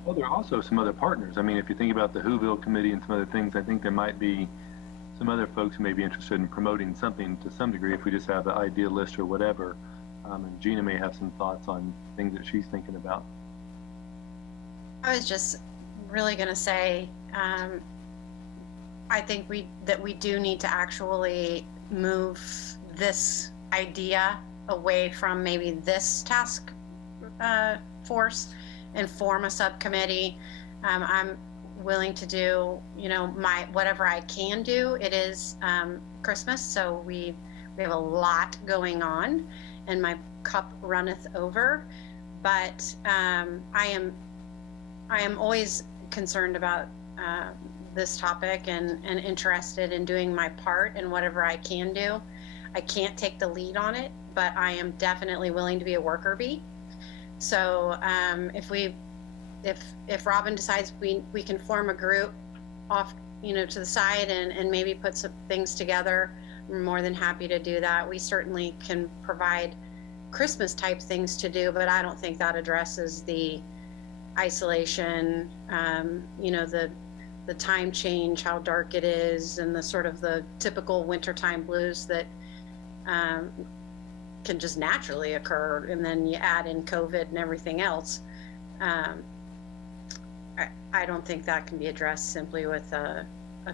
Well, there are also some other partners. I mean, if you think about the Whoville committee and some other things, I think there might be some other folks who may be interested in promoting something to some degree if we just have the idea list or whatever. And Gina may have some thoughts on things that she's thinking about. I was just really going to say, I think that we do need to actually move this idea away from maybe this task force and form a subcommittee. I'm willing to do, whatever I can do. It is Christmas, so we have a lot going on, and my cup runneth over. But I am always concerned about this topic and interested in doing my part in whatever I can do. I can't take the lead on it, but I am definitely willing to be a worker bee. So if Robin decides we can form a group off, to the side and maybe put some things together, I'm more than happy to do that. We certainly can provide Christmas type things to do, but I don't think that addresses the isolation, the time change, how dark it is, and the sort of the typical wintertime blues that can just naturally occur. And then you add in COVID and everything else. I don't think that can be addressed simply with a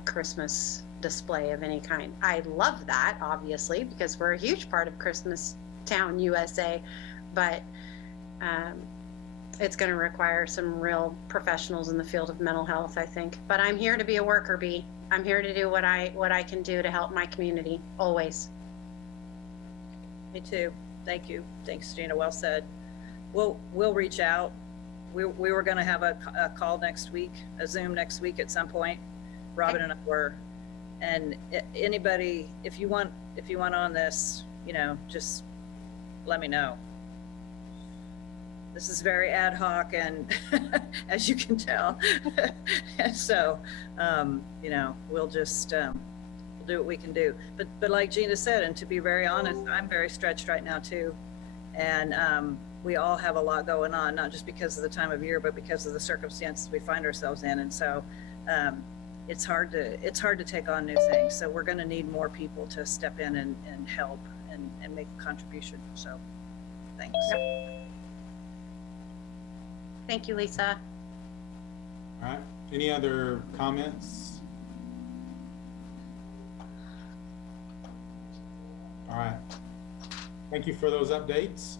Christmas display of any kind. I love that, obviously, because we're a huge part of Christmastown USA, but it's going to require some real professionals in the field of mental health, I think. But I'm here to be a worker bee. I'm here to do what I can do to help my community, always. Me too. Thank you. Thanks, Gina. Well said. We'll reach out. We were going to have a call next week, a Zoom next week at some point. Robin and I were. And anybody, if you want on this, just let me know. This is very ad hoc, and as you can tell, and so we'll just we'll do what we can do. But like Gina said, and to be very honest, I'm very stretched right now too. And we all have a lot going on, not just because of the time of year, but because of the circumstances we find ourselves in. And so it's hard to take on new things. So we're going to need more people to step in and help and make a contribution. So thanks. Yep. Thank you, Lisa. All right. Any other comments? All right. Thank you for those updates.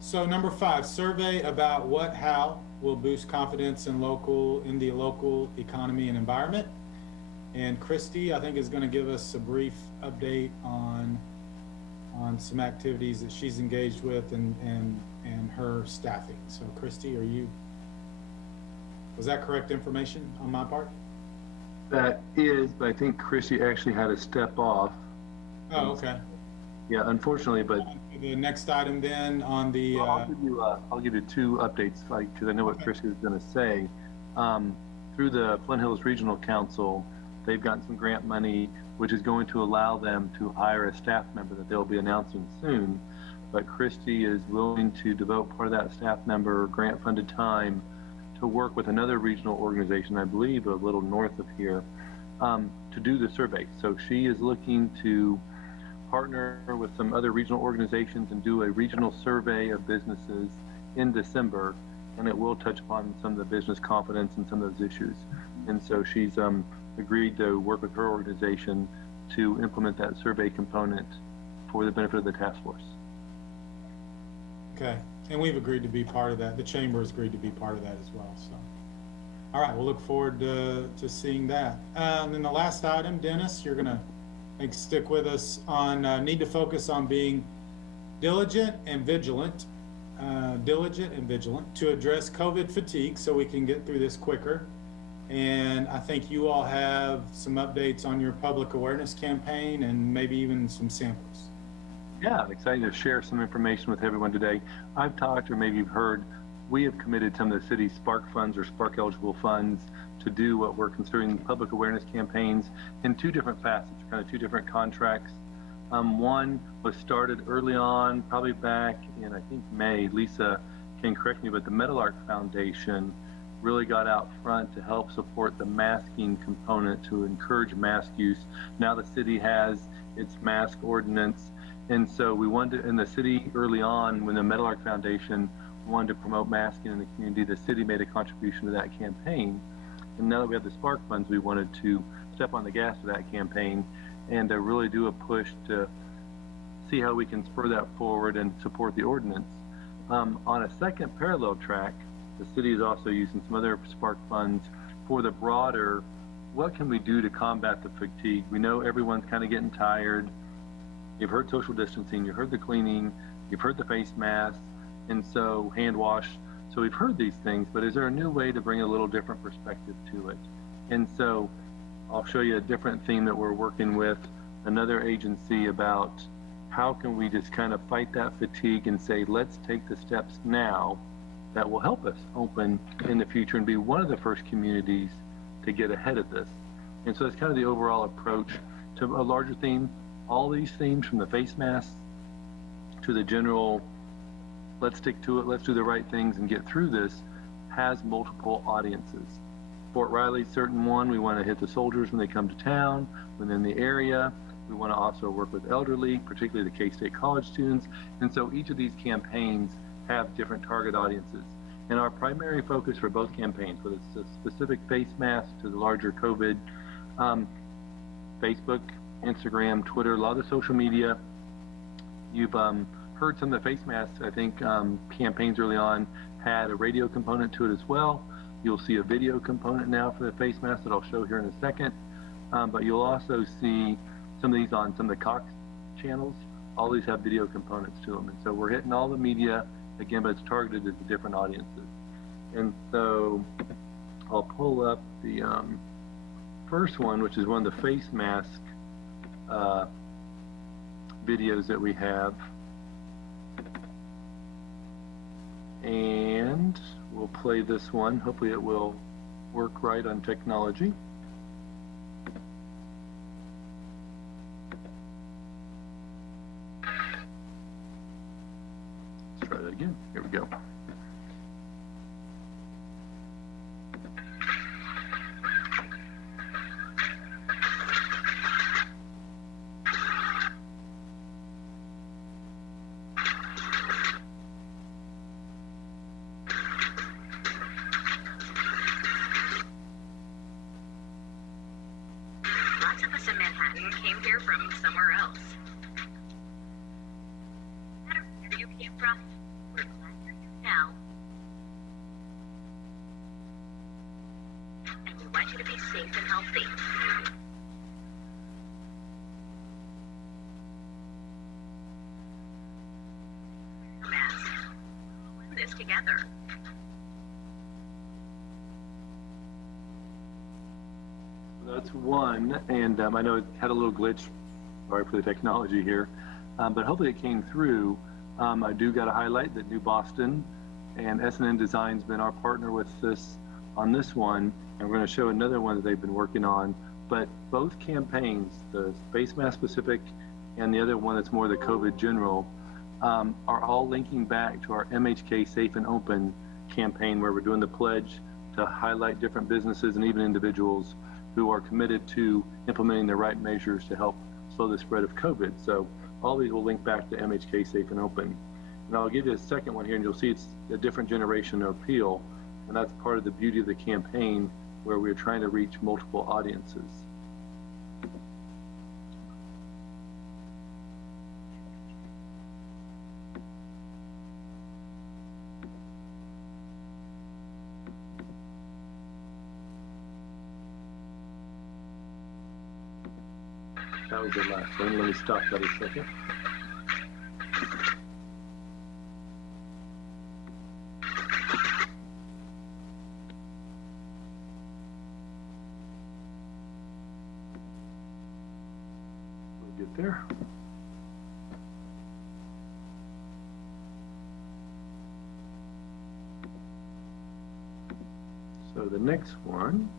So number 5, survey about what, how will boost confidence in the local economy and environment. And Christy, I think, is going to give us a brief update on some activities that she's engaged with and her staffing. So Christy, was that correct information on my part? That is, but I think Christy actually had to step off. Oh, okay. Yeah, unfortunately, but the next item then on the. I'll give you 2 updates, because I know what Christy was going to say. Through the Flint Hills Regional Council, they've gotten some grant money, which is going to allow them to hire a staff member that they'll be announcing soon. But Christy is willing to devote part of that staff member grant-funded time to work with another regional organization, I believe a little north of here, to do the survey. So she is looking to partner with some other regional organizations and do a regional survey of businesses in December, and it will touch upon some of the business confidence and some of those issues. And so she's agreed to work with her organization to implement that survey component for the benefit of the task force. Okay, and we've agreed to be part of that. The chamber has agreed to be part of that as well. So, all right, we'll look forward to seeing that. And then the last item, Dennis, you're going to stick with us on need to focus on being diligent and vigilant to address COVID fatigue so we can get through this quicker. And I think you all have some updates on your public awareness campaign and maybe even some samples. Yeah, I'm excited to share some information with everyone today. I've talked, or maybe you've heard, we have committed some of the city's Spark funds or Spark eligible funds to do what we're considering public awareness campaigns in 2 different facets, kind of 2 different contracts. One was started early on, probably back in, I think, May. Lisa can correct me, but the Meadowlark Foundation really got out front to help support the masking component to encourage mask use. Now the city has its mask ordinance. And so we wanted to, in the city early on, when the Meadowlark Foundation wanted to promote masking in the community, the city made a contribution to that campaign. And now that we have the Spark funds, we wanted to step on the gas of that campaign and to really do a push to see how we can spur that forward and support the ordinance. On a second parallel track, the city is also using some other Spark funds for the broader, what can we do to combat the fatigue? We know everyone's kind of getting tired. You've heard social distancing, you've heard the cleaning, you've heard the face masks, and so hand wash. So we've heard these things, but is there a new way to bring a little different perspective to it? And so I'll show you a different theme that we're working with another agency about how can we just kind of fight that fatigue and say, let's take the steps now that will help us open in the future and be one of the first communities to get ahead of this. And so that's kind of the overall approach to a larger theme. All these themes, from the face masks to the general, let's stick to it, let's do the right things and get through this, has multiple audiences. Fort Riley's certain one, we want to hit the soldiers when they come to town, within the area. We want to also work with elderly, particularly the K-State college students. And so each of these campaigns have different target audiences. And our primary focus for both campaigns, whether it's a specific face mask to the larger COVID, Facebook, Instagram, Twitter, a lot of the social media. You've heard some of the face masks, I think, campaigns early on had a radio component to it as well. You'll see a video component now for the face mask that I'll show here in a second. But you'll also see some of these on some of the Cox channels. All these have video components to them. And so we're hitting all the media, again, but it's targeted at the different audiences. And so I'll pull up the first one, which is one of the face mask videos that we have. And we'll play this one. Hopefully it will work right on technology. Try that again. Here we go. Lots of us in Manhattan came here from somewhere else. No matter where you came from, we're glad you're here now. And we want you to be safe and healthy. Wear your mask. We're all in this together. That's one, and I know it had a little glitch. Sorry for the technology here, but hopefully it came through. I do got to highlight that New Boston and S&N Design's been our partner with this on this one, and we're going to show another one that they've been working on. But both campaigns, the face mask specific and the other one that's more the COVID general, are all linking back to our MHK Safe and Open campaign, where we're doing the pledge to highlight different businesses and even individuals who are committed to implementing the right measures to help slow the spread of COVID. So all these will link back to MHK Safe and Open. And I'll give you a second one here, and you'll see it's a different generation of appeal. And that's part of the beauty of the campaign, where we're trying to reach multiple audiences. That was the last one. Let me stop that a second. We'll get there. So the next one,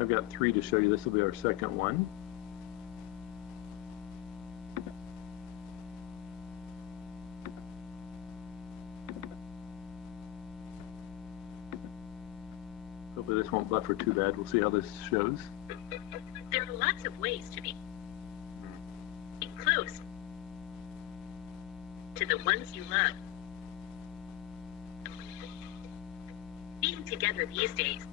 I've got 3 to show you. This will be our second one. Hopefully this won't buffer too bad. We'll see how this shows. There are lots of ways to be close to the ones you love. Being together these days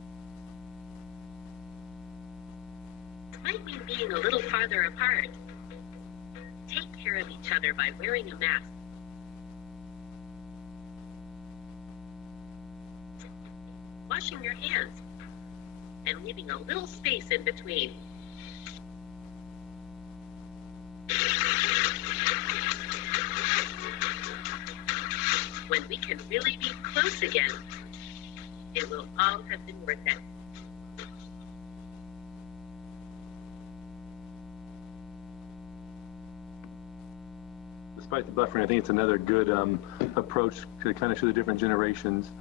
might mean being a little farther apart. Take care of each other by wearing a mask. Washing your hands and leaving a little space in between. When we can really be close again, it will all have been worth it. Despite the buffering, I think it's another good approach to kind of show the different generations.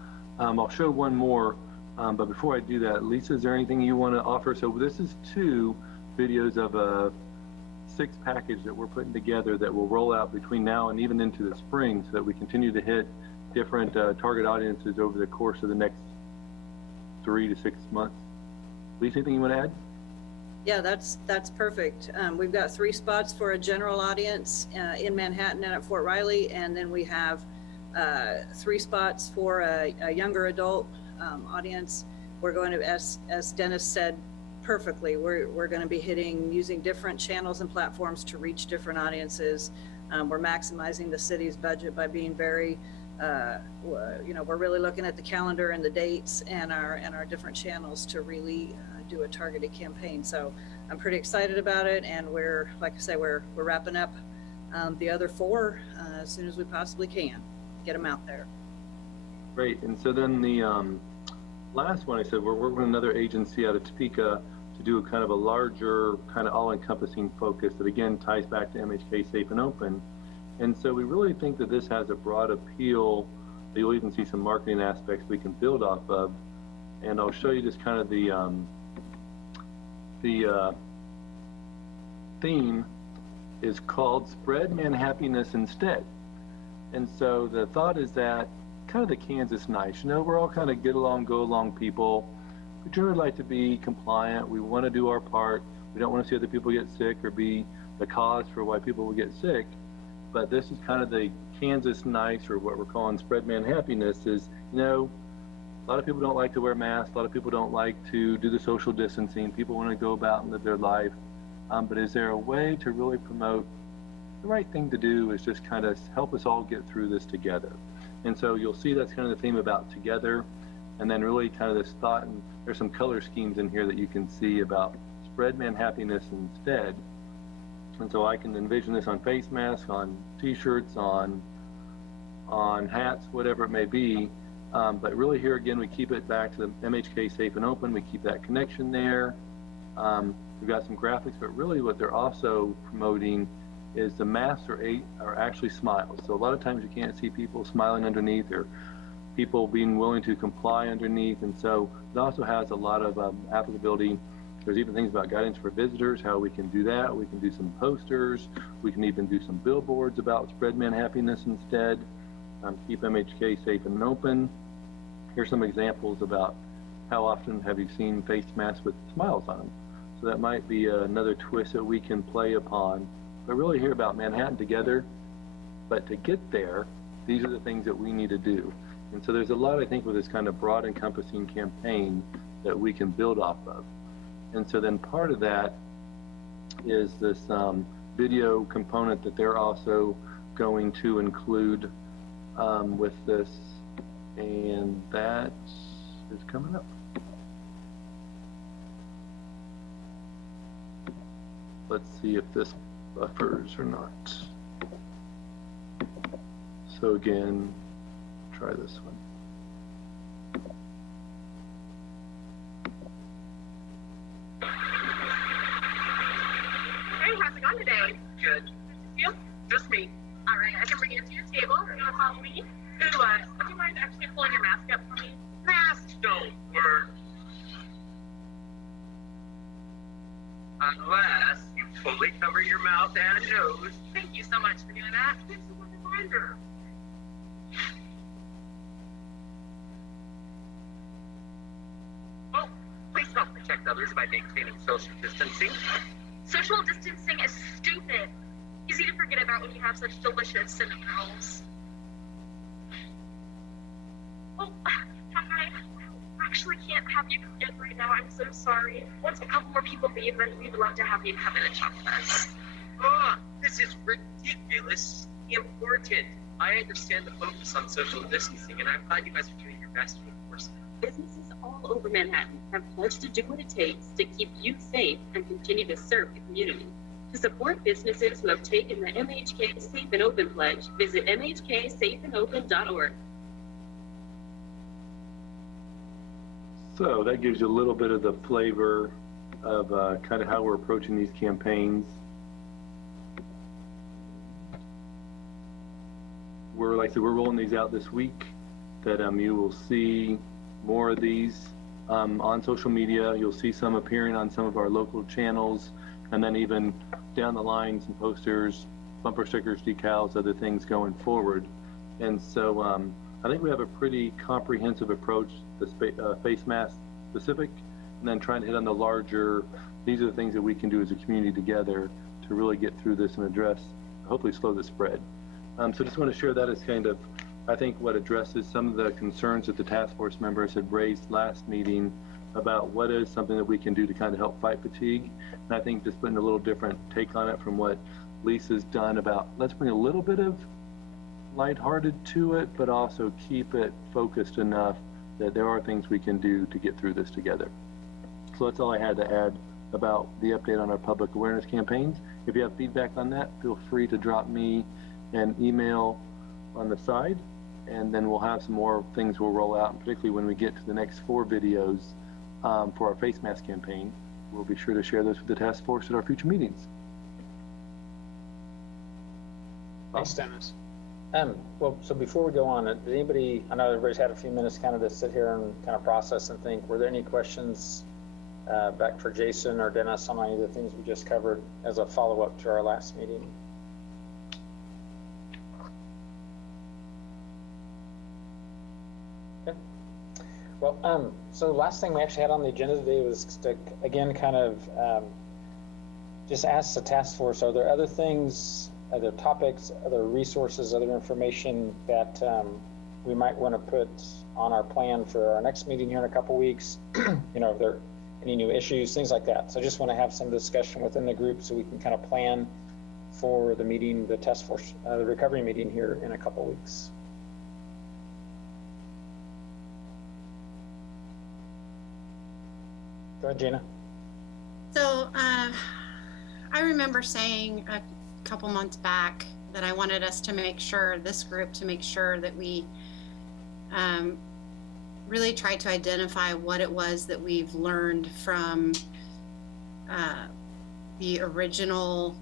I'll show one more, but before I do that, Lisa, is there anything you want to offer? So this is 2 videos of a 6 package that we're putting together that will roll out between now and even into the spring, so that we continue to hit different target audiences over the course of the next 3 to 6 months. Lisa, anything you want to add? Yeah, that's perfect. We've got 3 spots for a general audience in Manhattan and at Fort Riley, and then we have 3 spots for a younger adult audience. We're going to, as Dennis said perfectly, we're going to be using different channels and platforms to reach different audiences. We're maximizing the city's budget by being very, we're really looking at the calendar and the dates and our different channels to really do a targeted campaign. So I'm pretty excited about it, and we're, like I say, we're wrapping up the other 4 as soon as we possibly can. Get them out there. Great. And so then the last one, I said we're working with another agency out of Topeka to do a kind of a larger, kind of all-encompassing focus that again ties back to MHK Safe and Open. And so we really think that this has a broad appeal. You'll even see some marketing aspects we can build off of. And I'll show you just kind of the theme is called Spread Manhappiness Instead. And so the thought is that kind of the Kansas nice, we're all kind of get along, go along people. We generally like to be compliant. We want to do our part. We don't want to see other people get sick or be the cause for why people will get sick. But this is kind of the Kansas nice, or what we're calling spread man happiness is, a lot of people don't like to wear masks. A lot of people don't like to do the social distancing. People want to go about and live their life. But is there a way to really promote the right thing to do is just kind of help us all get through this together. And so you'll see that's kind of the theme about together. And then really kind of this thought, and there's some color schemes in here that you can see about spread man happiness instead. And so I can envision this on face masks, on t-shirts, on hats, whatever it may be. But really here again, we keep it back to the MHK safe and open. We keep that connection there. We've got some graphics, but really what they're also promoting is the masks are actually smiles. So a lot of times you can't see people smiling underneath or people being willing to comply underneath. And so it also has a lot of applicability. There's even things about guidance for visitors, how we can do that. We can do some posters. We can even do some billboards about spread man happiness instead. Keep MHK safe and open. Here's some examples about how often have you seen face masks with smiles on them. So that might be another twist that we can play upon. But really hear about Manhattan together. But to get there, these are the things that we need to do. And so there's a lot, I think, with this kind of broad encompassing campaign that we can build off of. And so then part of that is this video component that they're also going to include with this, and that is coming up. Let's see if this buffers or not. So again, try this one. How's it going today? Good. You? Just me. All right, I can bring you to your table. You want to follow me? Would you mind actually pulling your mask up for me? Masks don't work. Unless you fully cover your mouth and nose. Thank you so much for doing that. This is a reminder. Oh, please help protect others by maintaining social distancing. Social distancing is stupid. Easy to forget about when you have such delicious cinnamon rolls. Oh, hi. I actually can't have you come in right now. I'm so sorry. Once a couple more people leave, then we'd love to have you come in and chat with us. Oh, this is ridiculously important. I understand the focus on social distancing, and I'm glad you guys are doing your best to enforce it. Businesses all over Manhattan have pledged to do what it takes to keep you safe and continue to serve the community. To support businesses who have taken the MHK Safe and Open pledge, visit mhksafeandopen.org. So that gives you a little bit of the flavor of kind of how we're approaching these campaigns. Like I said, we're rolling these out this week, that you will see more of these on social media. You'll see some appearing on some of our local channels, and then even down the line, some posters, bumper stickers, decals, other things going forward. And so I think we have a pretty comprehensive approach, the face mask specific, and then trying to hit on the larger, these are the things that we can do as a community together to really get through this and address, hopefully slow the spread. So just want to share that as kind of, I think, what addresses some of the concerns that the task force members had raised last meeting about what is something that we can do to kind of help fight fatigue. And I think just putting a little different take on it from what Lisa's done about, let's bring a little bit of lighthearted to it, but also keep it focused enough that there are things we can do to get through this together. So that's all I had to add about the update on our public awareness campaigns. If you have feedback on that, feel free to drop me an email on the side, and then we'll have some more things we'll roll out, and particularly when we get to the next 4 videos for our face mask campaign. We'll be sure to share those with the task force at our future meetings. Thanks, Dennis. Well, so before we go on, did anybody, I know everybody's had a few minutes kind of to sit here and kind of process and think, were there any questions back for Jason or Dennis on any of the things we just covered as a follow-up to our last meeting? Well, so last thing we actually had on the agenda today was to, again, kind of just ask the task force, are there other things, other topics, other resources, other information that we might want to put on our plan for our next meeting here in a couple weeks? You know, if there are any new issues, things like that. So I just want to have some discussion within the group so we can kind of plan for the meeting, the task force, the recovery meeting here in a couple weeks. Go ahead, Gina. So I remember saying a couple months back that I wanted us to make sure, this group, to make sure that we really tried to identify what it was that we've learned from the original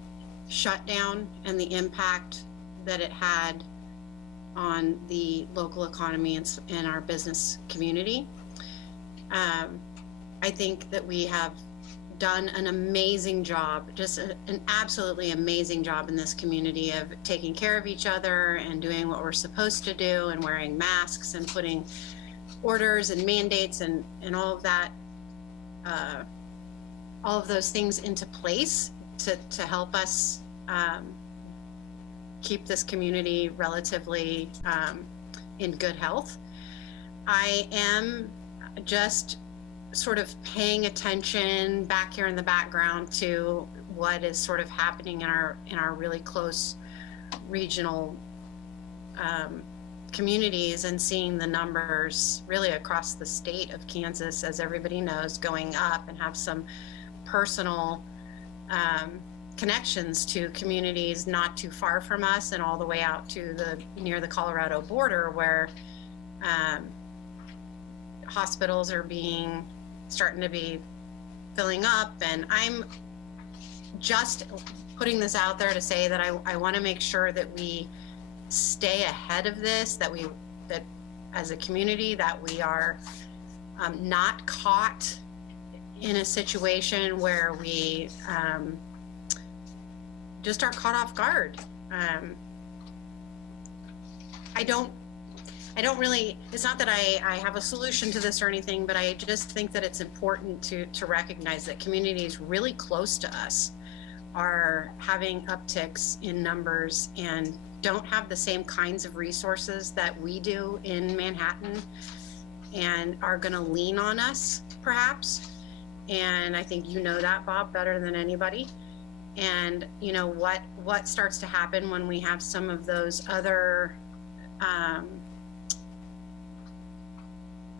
shutdown and the impact that it had on the local economy and our business community. I think that we have done an amazing job, just an absolutely amazing job in this community of taking care of each other and doing what we're supposed to do and wearing masks and putting orders and mandates and all of that, all of those things into place to help us keep this community relatively in good health. I am just sort of paying attention back here in the background to what is sort of happening in our really close regional communities and seeing the numbers really across the state of Kansas, as everybody knows, going up, and have some personal connections to communities not too far from us and all the way out to near the Colorado border, where hospitals are starting to be filling up. And I'm just putting this out there to say that I want to make sure that we stay ahead of this, that as a community, that we are not caught in a situation where we just are caught off guard. I don't really, it's not that I have a solution to this or anything, but I just think that it's important to recognize that communities really close to us are having upticks in numbers and don't have the same kinds of resources that we do in Manhattan, and are going to lean on us perhaps. And I think you know that, Bob, better than anybody. And you know what starts to happen when we have some of those other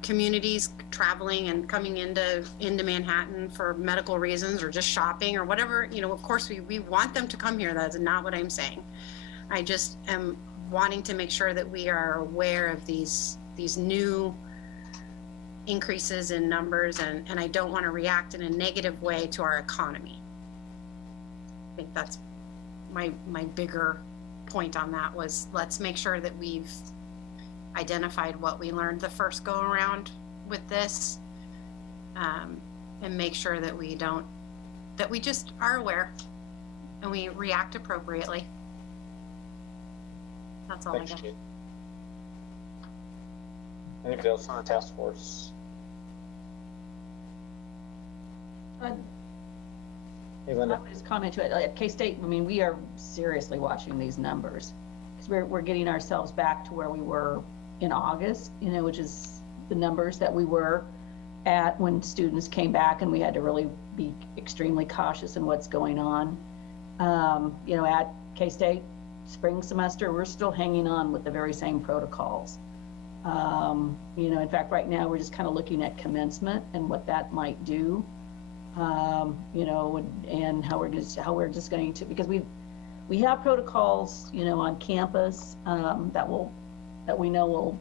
communities traveling and coming into Manhattan for medical reasons or just shopping or whatever. You know, of course we want them to come here. That's not what I'm saying. I just am wanting to make sure that we are aware of these new increases in numbers, and I don't want to react in a negative way to our economy. I think that's my bigger point on that, was let's make sure that we've identified what we learned the first go around with this, and make sure that we just are aware and we react appropriately. That's all. Thanks, I got. Anybody else on the task force? Hey, Linda. I would just comment to it. At K-State, I mean, we are seriously watching these numbers, because we're getting ourselves back to where we were in August, you know, which is the numbers that we were at when students came back, and we had to really be extremely cautious in what's going on. You know, at K-State spring semester, we're still hanging on with the very same protocols. You know, in fact, right now we're just kind of looking at commencement and what that might do. You know, and how we're just going to, because we have protocols, you know, on campus that we know will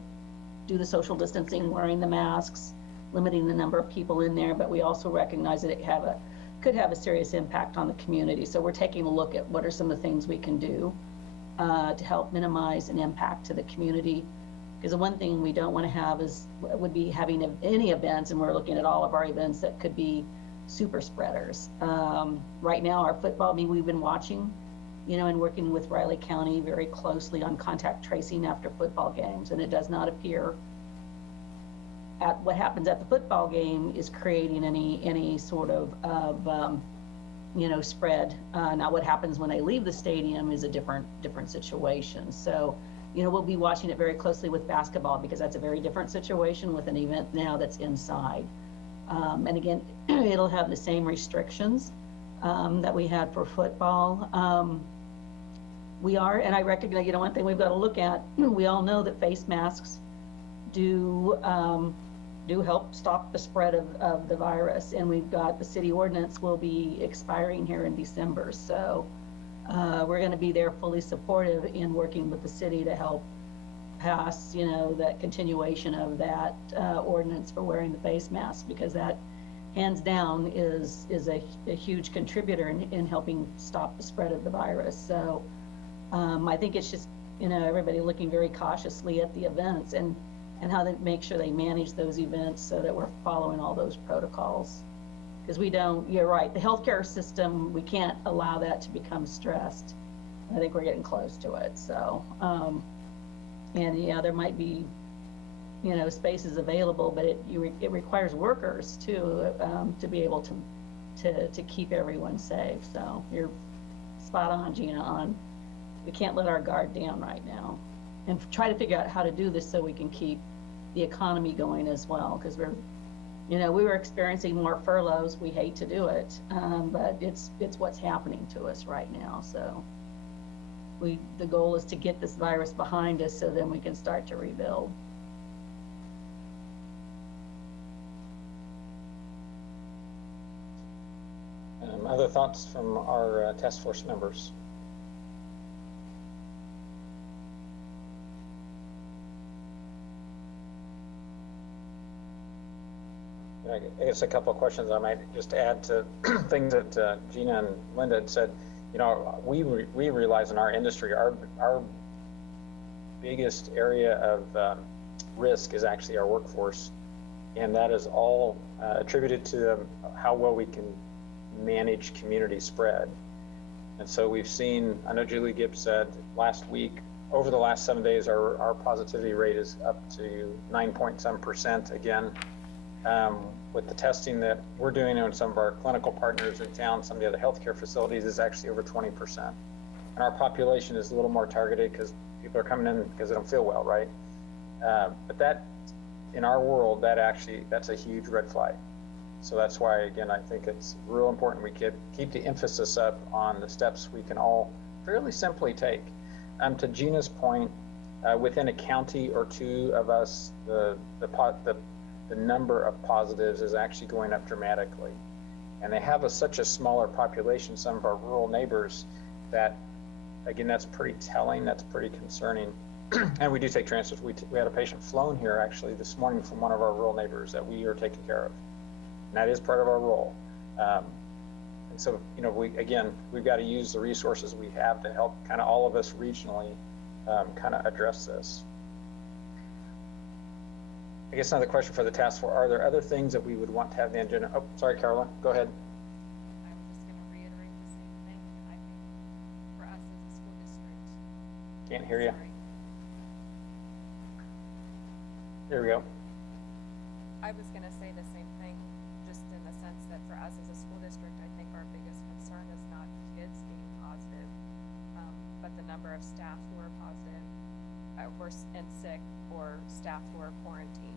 do the social distancing, wearing the masks, limiting the number of people in there, but we also recognize that it could have a serious impact on the community. So we're taking a look at what are some of the things we can do to help minimize an impact to the community. Because the one thing we don't want to have would be having any events, and we're looking at all of our events that could be super spreaders. Right now, our football, I mean, we've been watching, you know, and working with Riley County very closely on contact tracing after football games, and it does not appear at what happens at the football game is creating any sort of spread. Now what happens when they leave the stadium is a different situation. So, we'll be watching it very closely with basketball because that's a very different situation with an event now that's inside. And again, it'll have the same restrictions that we had for football. We are, and I recognize, one thing we've got to look at, we all know that face masks do help stop the spread of the virus. And we've got the city ordinance will be expiring here in December. So we're going to be there fully supportive in working with the city to help pass, that continuation of that ordinance for wearing the face mask, because that hands down is a huge contributor in helping stop the spread of the virus. So I think it's just, everybody looking very cautiously at the events and how they make sure they manage those events so that we're following all those protocols. Because you're right, the healthcare system, we can't allow that to become stressed. I think we're getting close to it. So, there might be, spaces available, but it requires workers too, to be able to keep everyone safe. So you're spot on, Gina, we can't let our guard down right now and try to figure out how to do this so we can keep the economy going as well. Because we were experiencing more furloughs. We hate to do it, but it's what's happening to us right now. So the goal is to get this virus behind us so then we can start to rebuild. Other thoughts from our task force members? I guess a couple of questions I might just add to things that Gina and Linda had said. We realize in our industry, our biggest area of risk is actually our workforce, and that is all attributed to how well we can manage community spread. And so we've seen, I know Julie Gibbs said last week, over the last 7 days, our positivity rate is up to 9.7% again. With the testing that we're doing on some of our clinical partners in town, some of the other healthcare facilities is actually over 20%. And our population is a little more targeted because people are coming in because they don't feel well, right? But that, in our world, that's a huge red flag. So that's why, again, I think it's real important we keep the emphasis up on the steps we can all fairly simply take. To Gina's point, within a county or two of us, the number of positives is actually going up dramatically. And they have such a smaller population, some of our rural neighbors, that, again, that's pretty telling, that's pretty concerning. And we do take transfers. We had a patient flown here actually this morning from one of our rural neighbors that we are taking care of. And that is part of our role. And so, we've got to use the resources we have to help kind of all of us regionally kind of address this. I guess another question for the task force, are there other things that we would want to have the agenda? Oh, sorry, Carolyn, go ahead. I was just going to reiterate the same thing. I think for us as a school district. Can't hear you. There we go. I was going to say the same thing, just in the sense that for us as a school district, I think our biggest concern is not kids being positive, but the number of staff who are positive and sick, or staff who are quarantined.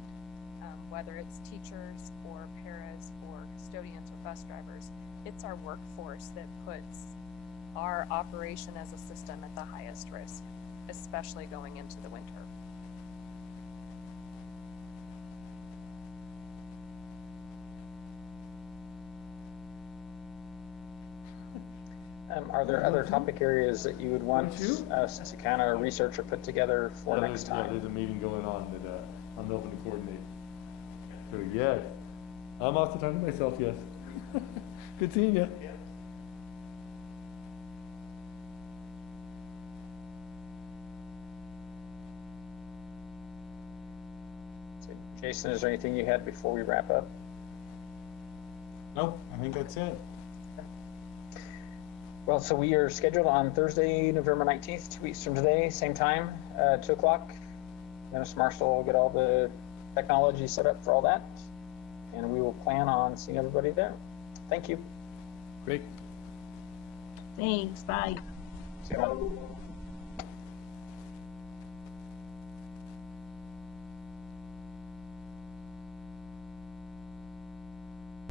Whether it's teachers or paras or custodians or bus drivers, it's our workforce that puts our operation as a system at the highest risk, especially going into the winter. Are there other topic areas that you would want us to kind of research or put together for next time? Yeah, there's a meeting going on that I'm helping to coordinate. So yes, I'm also talking to myself, yes. Good seeing you. Yeah. So, Jason, is there anything you had before we wrap up? Nope, I think that's it. Well, so we are scheduled on Thursday, November 19th, 2 weeks from today, same time, 2 o'clock. Dennis Marshall will get all the technology set up for all that. And we will plan on seeing everybody there. Thank you. Great. Thanks, bye. See you later.